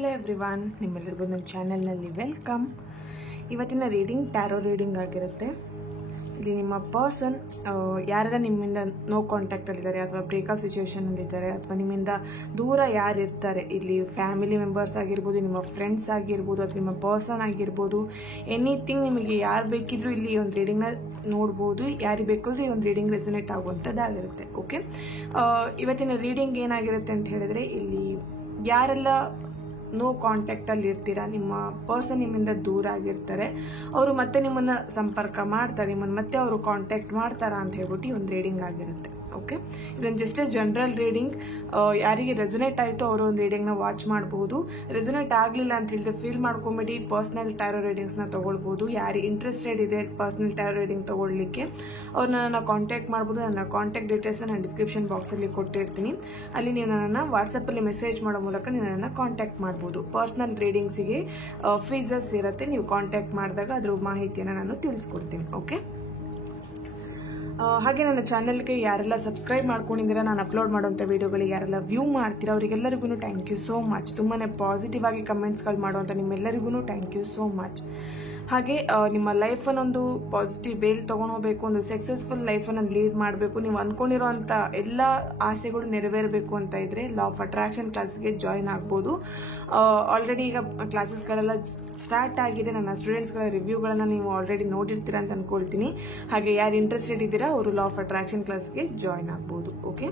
Hello everyone, ನಿಮ್ಮೆಲ್ಲರಿಗೂ ನಮ್ಮ ಚಾನೆಲ್ನಲ್ಲಿ ವೆಲ್ಕಮ್. ಇವತ್ತಿನ ರೀಡಿಂಗ್ ಟ್ಯಾರೋ ರೀಡಿಂಗ್ ಆಗಿರುತ್ತೆ. ಇಲ್ಲಿ ನಿಮ್ಮ ಪರ್ಸನ್ ಯಾರೆಲ್ಲ ನಿಮ್ಮಿಂದ ನೋ ಕಾಂಟ್ಯಾಕ್ಟಲ್ಲಿದ್ದಾರೆ ಅಥವಾ ಬ್ರೇಕಪ್ ಸಿಚುವೇಶನಲ್ಲಿದ್ದಾರೆ ಅಥವಾ ನಿಮ್ಮಿಂದ ದೂರ ಯಾರು ಇರ್ತಾರೆ, ಇಲ್ಲಿ ಫ್ಯಾಮಿಲಿ ಮೆಂಬರ್ಸ್ ಆಗಿರ್ಬೋದು, ನಿಮ್ಮ ಫ್ರೆಂಡ್ಸ್ ಆಗಿರ್ಬೋದು ಅಥವಾ ನಿಮ್ಮ ಪರ್ಸನ್ ಆಗಿರ್ಬೋದು, ಎನಿಥಿಂಗ್ ನಿಮಗೆ ಯಾರು ಬೇಕಿದ್ರೂ ಇಲ್ಲಿ ಒಂದು ರೀಡಿಂಗ್ನ ನೋಡ್ಬೋದು. ಯಾರಿಗೆ ಬೇಕಾದ್ರೂ ಈ ಒಂದು ರೀಡಿಂಗ್ ರೆಸೊನೇಟ್ ಆಗುವಂಥದ್ದಾಗಿರುತ್ತೆ. ಓಕೆ, ಇವತ್ತಿನ ರೀಡಿಂಗ್ ಏನಾಗಿರುತ್ತೆ ಅಂತ ಹೇಳಿದ್ರೆ, ಇಲ್ಲಿ ಯಾರೆಲ್ಲ ನೋ ಕಾಂಟ್ಯಾಕ್ಟಲ್ಲಿ ಇರ್ತೀರಾ, ನಿಮ್ಮ ಪರ್ಸನ್ ನಿಮ್ಮಿಂದ ದೂರ ಆಗಿರ್ತಾರೆ, ಅವರು ಮತ್ತೆ ನಿಮ್ಮನ್ನು ಸಂಪರ್ಕ ಮಾಡ್ತಾರೆ, ನಿಮ್ಮನ್ನು ಮತ್ತೆ ಅವರು ಕಾಂಟ್ಯಾಕ್ಟ್ ಮಾಡ್ತಾರಾ ಅಂತ ಹೇಳ್ಬಿಟ್ಟು ಈ ಒಂದು ರೀಡಿಂಗ್ ಆಗಿರುತ್ತೆ. ಓಕೆ, ಇದೊಂದು ಜಸ್ಟ್ ಜನರಲ್ ರೀಡಿಂಗ್. ಯಾರಿಗೆ ರೆಸೊನೇಟ್ ಆಯಿತು ಅವರು ಒಂದು ರೀಡಿಂಗ್ನ ವಾಚ್ ಮಾಡಬಹುದು. ರೆಸೊನೇಟ್ ಆಗಲಿಲ್ಲ ಅಂತ ಹೇಳಿದ್ರೆ ಫೀಲ್ ಮಾಡ್ಕೊಂಬಿಡಿ, ಪರ್ಸನಲ್ ಟ್ಯಾರೋ ರೀಡಿಂಗ್ಸ್ನ ತೊಗೊಳ್ಬೋದು. ಯಾರಿಗೆ ಇಂಟ್ರೆಸ್ಟೆಡ್ ಇದೆ ಪರ್ಸನಲ್ ಟ್ಯಾರೋ ರೀಡಿಂಗ್ ತೊಗೊಳ್ಲಿಕ್ಕೆ ಅವ್ರನ್ನ ನನ್ನ ಕಾಂಟ್ಯಾಕ್ಟ್ ಮಾಡ್ಬೋದು. ನನ್ನ ಕಾಂಟ್ಯಾಕ್ಟ್ ಡೀಟೇಲ್ಸ್ನ ನಾನು ಡಿಸ್ಕ್ರಿಪ್ಷನ್ ಬಾಕ್ಸಲ್ಲಿ ಕೊಟ್ಟಿರ್ತೀನಿ. ಅಲ್ಲಿ ನೀವು ನನ್ನನ್ನು ವಾಟ್ಸಪ್ಪಲ್ಲಿ ಮೆಸೇಜ್ ಮಾಡೋ ಮೂಲಕ ನೀವು ನನ್ನನ್ನು ಕಾಂಟ್ಯಾಕ್ಟ್ ಮಾಡ್ಬೋದು. ಪರ್ಸನಲ್ ರೀಡಿಂಗ್ಸಿಗೆ ಫೀಸಸ್ ಇರುತ್ತೆ. ನೀವು ಕಾಂಟ್ಯಾಕ್ಟ್ ಮಾಡಿದಾಗ ಅದ್ರ ಮಾಹಿತಿಯನ್ನು ನಾನು ತಿಳಿಸ್ಕೊಡ್ತೀನಿ. ಓಕೆ, ಹಾಗೆ ನನ್ನ ಚಾನಲ್ಗೆ ಯಾರೆಲ್ಲ ಸಬ್ಸ್ಕ್ರೈಬ್ ಮಾಡ್ಕೊಂಡಿದ್ದೀರಾ, ನಾನು ಅಪ್ಲೋಡ್ ಮಾಡುವಂಥ ವಿಡಿಯೋಗಳಿಗೆ ಯಾರೆಲ್ಲ ವ್ಯೂ ಮಾಡ್ತೀರಾ ಅವರಿಗೆಲ್ಲರಿಗೂ ಥ್ಯಾಂಕ್ ಯು ಸೋ ಮಚ್. ತುಂಬಾ ಪಾಸಿಟಿವ್ ಆಗಿ ಕಮೆಂಟ್ಸ್ಗಳು ಮಾಡುವಂಥ ನಿಮ್ಮೆಲ್ಲರಿಗೂ ಥ್ಯಾಂಕ್ ಯು ಸೋ ಮಚ್. ಹಾಗೆ ನಿಮ್ಮ ಲೈಫನ್ನೊಂದು ಪಾಸಿಟಿವ್ ವೇಲ್ ತೊಗೊಂಡೋಗ್ಬೇಕು, ಒಂದು ಸಕ್ಸಸ್ಫುಲ್ ಲೈಫನ್ನು ಲೀಡ್ ಮಾಡಬೇಕು, ನೀವು ಅಂದ್ಕೊಂಡಿರೋಂಥ ಎಲ್ಲ ಆಸೆಗಳು ನೆರವೇರಬೇಕು ಅಂತ ಇದ್ದರೆ ಲಾ ಆಫ್ ಅಟ್ರಾಕ್ಷನ್ ಕ್ಲಾಸ್ಗೆ ಜಾಯಿನ್ ಆಗ್ಬೋದು. ಆಲ್ರೆಡಿ ಈಗ ಕ್ಲಾಸಸ್ಗಳೆಲ್ಲ ಸ್ಟಾರ್ಟ್ ಆಗಿದೆ. ನನ್ನ ಸ್ಟೂಡೆಂಟ್ಸ್ಗಳ ರಿವ್ಯೂಗಳನ್ನು ನೀವು ಆಲ್ರೆಡಿ ನೋಡಿರ್ತೀರ ಅಂತ ಅಂದ್ಕೊಳ್ತೀನಿ. ಹಾಗೆ ಯಾರು ಇಂಟ್ರೆಸ್ಟೆಡ್ ಇದ್ದೀರಾ ಅವರು ಲಾ ಆಫ್ ಅಟ್ರಾಕ್ಷನ್ ಕ್ಲಾಸ್ಗೆ ಜಾಯಿನ್ ಆಗ್ಬೋದು. ಓಕೆ,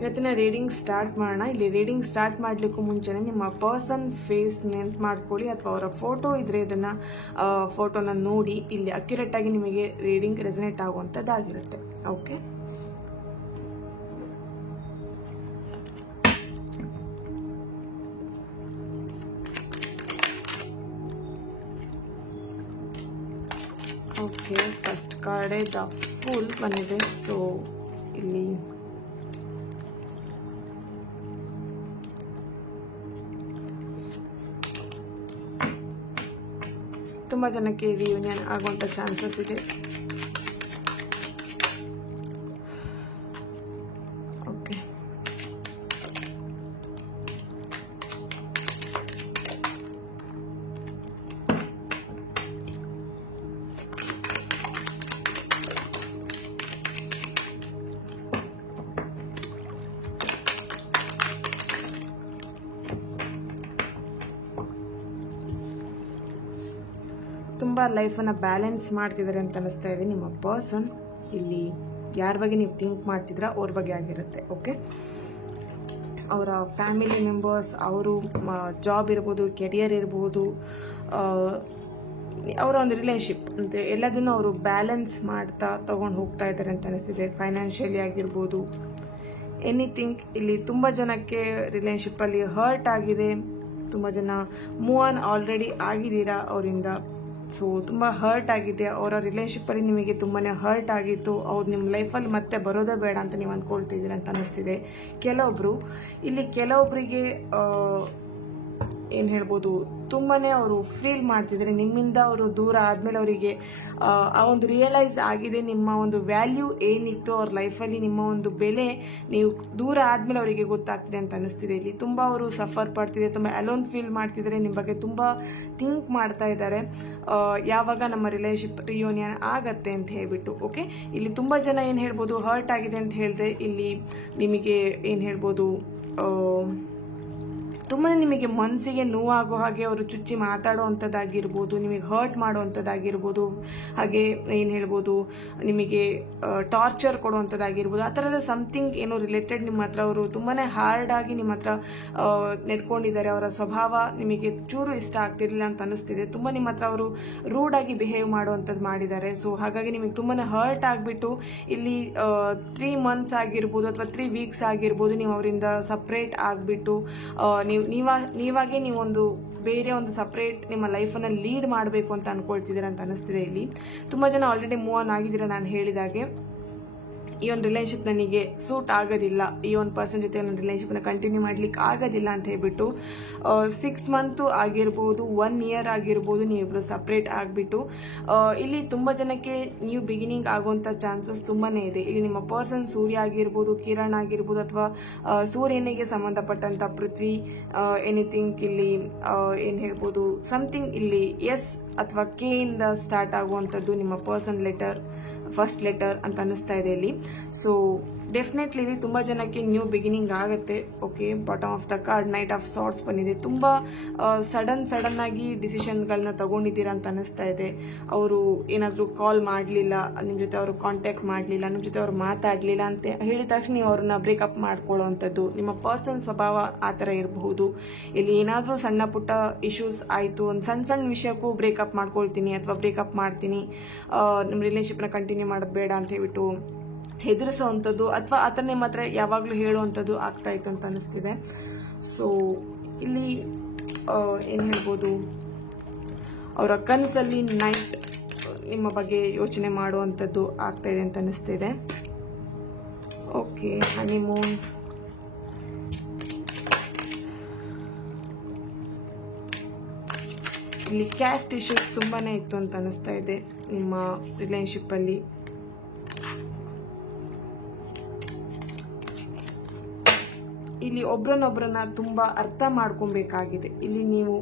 ಇವತ್ತಿನ ರೀಡಿಂಗ್ ಸ್ಟಾರ್ಟ್ ಮಾಡೋಣ. ಇಲ್ಲಿ ರೀಡಿಂಗ್ ಸ್ಟಾರ್ಟ್ ಮಾಡಲಿಕ್ಕೂ ಮುಂಚೆನೇ ನಿಮ್ಮ ಪರ್ಸನ್ ಫೇಸ್ ನೆನ್ಪು ಮಾಡ್ಕೊಳ್ಳಿ, ಅಥವಾ ಅವರ ಫೋಟೋ ಇದ್ರೆ ಇದನ್ನು ಫೋಟೋನ ನೋಡಿ. ಇಲ್ಲಿ ಅಕ್ಯುರೇಟ್ ಆಗಿ ನಿಮಗೆ ರೀಡಿಂಗ್ ರೆಸೊನೇಟ್ ಆಗುವಂಥದ್ದಾಗಿರುತ್ತೆ. ಓಕೆ, ಓಕೆ, ಫಸ್ಟ್ ಕಾರ್ಡೇ ದ ಫುಲ್ ಬಂದಿದೆ. ಸೊ ಇಲ್ಲಿ ತುಂಬ ಜನಕ್ಕೆ ರಿಯೂನಿಯನ್ ಆಗುವಂಥ ಚಾನ್ಸಸ್ ಇದೆ. ಓಕೆ, ತುಂಬ ಲೈಫನ್ನು ಬ್ಯಾಲೆನ್ಸ್ ಮಾಡ್ತಿದ್ದಾರೆ ಅಂತ ಅನಿಸ್ತಾ ಇದೆ ನಿಮ್ಮ ಪರ್ಸನ್. ಇಲ್ಲಿ ಯಾರ ಬಗ್ಗೆ ನೀವು ಥಿಂಕ್ ಮಾಡ್ತಿದ್ರ ಅವ್ರ ಬಗ್ಗೆ ಆಗಿರುತ್ತೆ. ಓಕೆ, ಅವರ ಫ್ಯಾಮಿಲಿ ಮೆಂಬರ್ಸ್, ಅವರು ಜಾಬ್ ಇರ್ಬೋದು, ಕೆರಿಯರ್ ಇರ್ಬೋದು, ಅವರ ಒಂದು ರಿಲೇಶನ್ಶಿಪ್ ಅಂತ ಎಲ್ಲದನ್ನು ಅವರು ಬ್ಯಾಲೆನ್ಸ್ ಮಾಡ್ತಾ ತೊಗೊಂಡು ಹೋಗ್ತಾ ಇದ್ದಾರೆ ಅಂತ ಅನಿಸ್ತಿದೆ. ಫೈನಾನ್ಷಿಯಲಿ ಆಗಿರ್ಬೋದು, ಎನಿಥಿಂಗ್. ಇಲ್ಲಿ ತುಂಬ ಜನಕ್ಕೆ ರಿಲೇಶನ್ಶಿಪ್ಪಲ್ಲಿ ಹರ್ಟ್ ಆಗಿದೆ. ತುಂಬ ಜನ ಮೂವ್ ಆನ್ ಆಲ್ರೆಡಿ ಆಗಿದ್ದೀರಾ ಅವರಿಂದ. ಸೊ ತುಂಬ ಹರ್ಟ್ ಆಗಿದೆ ಅವರ ರಿಲೇಶನ್ಶಿಪ್ಪಲ್ಲಿ, ನಿಮಗೆ ತುಂಬಾ ಹರ್ಟ್ ಆಗಿತ್ತು. ಅವ್ರು ನಿಮ್ಮ ಲೈಫಲ್ಲಿ ಮತ್ತೆ ಬರೋದೇ ಬೇಡ ಅಂತ ನೀವು ಅಂದ್ಕೊಳ್ತಿದ್ದೀರ ಅಂತ ಅನಿಸ್ತಿದೆ. ಕೆಲವೊಬ್ಬರಿಗೆ ಏನು ಹೇಳ್ಬೋದು, ತುಂಬಾ ಅವರು ಫೀಲ್ ಮಾಡ್ತಿದ್ದಾರೆ ನಿಮ್ಮಿಂದ ಅವರು ದೂರ ಆದಮೇಲೆ ಅವರಿಗೆ ಆ ಒಂದು ರಿಯಲೈಸ್ ಆಗಿದೆ ನಿಮ್ಮ ಒಂದು ವ್ಯಾಲ್ಯೂ ಏನಿತ್ತು ಅವ್ರ ಲೈಫಲ್ಲಿ, ನಿಮ್ಮ ಒಂದು ಬೆಲೆ ನೀವು ದೂರ ಆದಮೇಲೆ ಅವರಿಗೆ ಗೊತ್ತಾಗ್ತಿದೆ ಅಂತ ಅನಿಸ್ತಿದೆ. ಇಲ್ಲಿ ತುಂಬ ಅವರು ಸಫರ್ ಪಡ್ತಿದೆ, ತುಂಬ ಅಲೋನ್ ಫೀಲ್ ಮಾಡ್ತಿದ್ದಾರೆ, ನಿಮ್ಮ ಬಗ್ಗೆ ತುಂಬ ಥಿಂಕ್ ಮಾಡ್ತಾ ಇದ್ದಾರೆ, ಯಾವಾಗ ನಮ್ಮ ರಿಲೇಶನ್ಶಿಪ್ ರಿಯೂನಿಯನ್ ಆಗತ್ತೆ ಅಂತ ಹೇಳ್ಬಿಟ್ಟು. ಓಕೆ, ಇಲ್ಲಿ ತುಂಬ ಜನ ಏನು ಹೇಳ್ಬೋದು, ಹರ್ಟ್ ಆಗಿದೆ ಅಂತ ಹೇಳಿದೆ. ಇಲ್ಲಿ ನಿಮಗೆ ಏನು ಹೇಳ್ಬೋದು, ತುಂಬ ನಿಮಗೆ ಮನಸ್ಸಿಗೆ ನೋವಾಗೋ ಹಾಗೆ ಅವರು ಚುಚ್ಚಿ ಮಾತಾಡೋವಂಥದ್ದಾಗಿರ್ಬೋದು, ನಿಮಗೆ ಹರ್ಟ್ ಮಾಡೋವಂಥದ್ದಾಗಿರ್ಬೋದು, ಹಾಗೆ ಏನು ಹೇಳ್ಬೋದು, ನಿಮಗೆ ಟಾರ್ಚರ್ ಕೊಡುವಂಥದ್ದಾಗಿರ್ಬೋದು. ಆ ಥರದ ಸಮಥಿಂಗ್ ಏನೋ ರಿಲೇಟೆಡ್ ನಿಮ್ಮ ಹತ್ರ ಅವರು ತುಂಬಾ ಹಾರ್ಡ್ ಆಗಿ ನಿಮ್ಮ ಹತ್ರ ನೆಡ್ಕೊಂಡಿದ್ದಾರೆ. ಅವರ ಸ್ವಭಾವ ನಿಮಗೆ ಚೂರು ಇಷ್ಟ ಆಗ್ತಿರ್ಲಿಲ್ಲ ಅಂತ ಅನಿಸ್ತಿದೆ. ತುಂಬ ನಿಮ್ಮ ಹತ್ರ ಅವರು ರೂಡಾಗಿ ಬಿಹೇವ್ ಮಾಡುವಂಥದ್ದು ಮಾಡಿದ್ದಾರೆ. ಸೊ ಹಾಗಾಗಿ ನಿಮಗೆ ತುಂಬಾ ಹರ್ಟ್ ಆಗಿಬಿಟ್ಟು ಇಲ್ಲಿ 3 months ಆಗಿರ್ಬೋದು ಅಥವಾ 3 weeks ಆಗಿರ್ಬೋದು, ನೀವು ಅವರಿಂದ ಸಪ್ರೇಟ್ ಆಗಿಬಿಟ್ಟು ನೀವಾಗೆ ನೀವೊಂದು ಬೇರೆ ಒಂದು ಸಪ್ರೇಟ್ ನಿಮ್ಮ ಲೈಫನ್ನು ಲೀಡ್ ಮಾಡಬೇಕು ಅಂತ ಅಂದ್ಕೊಳ್ತಿದ್ದೀರ ಅಂತ ಅನಿಸ್ತಿದೆ. ಇಲ್ಲಿ ತುಂಬ ಜನ ಆಲ್ರೆಡಿ ಮೂವ್ ಆನ್ ಆಗಿದ್ದೀರ ನಾನು ಹೇಳಿದಾಗೆ. ಈ ಒಂದು ರಿಲೇಶನ್ಶಿಪ್ ನನಗೆ ಸೂಟ್ ಆಗೋದಿಲ್ಲ, ಈ ಒಂದು ಪರ್ಸನ್ ಜೊತೆ ನನ್ನ ರಿಲೇಶನ್ಶಿಪ್ನ ಕಂಟಿನ್ಯೂ ಮಾಡ್ಲಿಕ್ಕೆ ಆಗೋದಿಲ್ಲ ಅಂತ ಹೇಳ್ಬಿಟ್ಟು 6 ಮಂತ್ ಆಗಿರ್ಬೋದು, 1 year ಆಗಿರ್ಬೋದು, ನೀವಿಬ್ರು ಸಪ್ರೇಟ್ ಆಗಿಬಿಟ್ಟು ಇಲ್ಲಿ ತುಂಬ ಜನಕ್ಕೆ ನ್ಯೂ ಬಿಗಿನಿಂಗ್ ಆಗುವಂಥ ಚಾನ್ಸಸ್ ತುಂಬಾನೇ ಇದೆ. ಇಲ್ಲಿ ನಿಮ್ಮ ಪರ್ಸನ್ ಸೂರ್ಯ ಆಗಿರ್ಬೋದು, ಕಿರಣ್ ಆಗಿರ್ಬೋದು, ಅಥವಾ ಸೂರ್ಯನಿಗೆ ಸಂಬಂಧಪಟ್ಟಂತ ಪೃಥ್ವಿ, ಎನಿಥಿಂಗ್ ಇಲ್ಲಿ ಏನ್ ಹೇಳ್ಬೋದು, ಸಮಥಿಂಗ್ ಇಲ್ಲಿ ಎಸ್ ಅಥವಾ ಕೆ ಇಂದ ಸ್ಟಾರ್ಟ್ ಆಗುವಂಥದ್ದು ನಿಮ್ಮ ಪರ್ಸನ್ ಫಸ್ಟ್ ಲೆಟರ್ ಅಂತ ಅನಿಸ್ತಾ ಇದೆ ಇಲ್ಲಿ. ಸೊ ಡೆಫಿನೆಟ್ಲಿ ಇಲ್ಲಿ ತುಂಬಾ ಜನಕ್ಕೆ ನ್ಯೂ ಬಿಗಿನಿಂಗ್ ಆಗುತ್ತೆ. Okay, bottom of the card knight of swords ಬಂದಿದೆ. ತುಂಬಾ ಸಡನ್ ಆಗಿ ಡಿಸಿಷನ್ಗಳನ್ನ ತಗೊಂಡಿದ್ದೀರಾ ಅಂತ ಅನಿಸ್ತಾ ಇದೆ. ಅವರು ಏನಾದರೂ ಕಾಲ್ ಮಾಡಲಿಲ್ಲ, ನಿಮ್ಮ ಜೊತೆ ಅವರು ಕಾಂಟ್ಯಾಕ್ಟ್ ಮಾಡಲಿಲ್ಲ, ನಿಮ್ಮ ಜೊತೆ ಅವರು ಮಾತಾಡಲಿಲ್ಲ ಅಂತ ಹೇಳಿದ ತಕ್ಷಣ ನೀವು ಅವ್ರನ್ನ ಬ್ರೇಕಪ್ ಮಾಡ್ಕೊಳ್ಳೋವಂಥದ್ದು ನಿಮ್ಮ ಪರ್ಸನ್ ಸ್ವಭಾವ ಆ ಥರ ಇರಬಹುದು. ಇಲ್ಲಿ ಏನಾದರೂ ಸಣ್ಣ ಪುಟ್ಟ ಇಶ್ಯೂಸ್ ಆಯಿತು, ಒಂದು ಸಣ್ಣ ವಿಷಯಕ್ಕೂ ಬ್ರೇಕಪ್ ಮಾಡ್ಕೊಳ್ತೀನಿ ಅಥವಾ ಬ್ರೇಕಪ್ ಮಾಡ್ತೀನಿ, ನಮ್ಮ ರಿಲೇಶನ್ಶಿಪ್ನ ಕಂಟಿನ್ಯೂ ಮಾಡೋದು ಬೇಡ ಅಂತ ಹೇಳ್ಬಿಟ್ಟು ಹೆದರಿಸುವಂಥದ್ದು ಅಥವಾ ಆತನ ನಿಮ್ಮ ಹತ್ರ ಯಾವಾಗಲೂ ಹೇಳುವಂಥದ್ದು ಆಗ್ತಾ ಇತ್ತು ಅಂತ ಅನಿಸ್ತಿದೆ. ಸೊ ಇಲ್ಲಿ ಏನು ಹೇಳ್ಬೋದು, ಅವರ ಕನಸಲ್ಲಿ ನೈಟ್ ನಿಮ್ಮ ಬಗ್ಗೆ ಯೋಚನೆ ಮಾಡುವಂಥದ್ದು ಆಗ್ತಾ ಇದೆ ಅಂತ ಅನಿಸ್ತಿದೆ. ಓಕೆ, ಹನಿಮೂನ್, ಇಲ್ಲಿ ಕ್ಯಾಸ್ಟ್ ಇಶ್ಯೂಸ್ ತುಂಬಾನೇ ಇತ್ತು ಅಂತ ಅನಿಸ್ತಾ ಇದೆ ನಿಮ್ಮ ರಿಲೇಶನ್ಶಿಪ್ ಅಲ್ಲಿ. ಇಲ್ಲಿ ಒಬ್ರನ್ನೊಬ್ರನ್ನ ತುಂಬಾ ಅರ್ಥ ಮಾಡ್ಕೊಬೇಕಾಗಿದೆ. ಇಲ್ಲಿ ನೀವು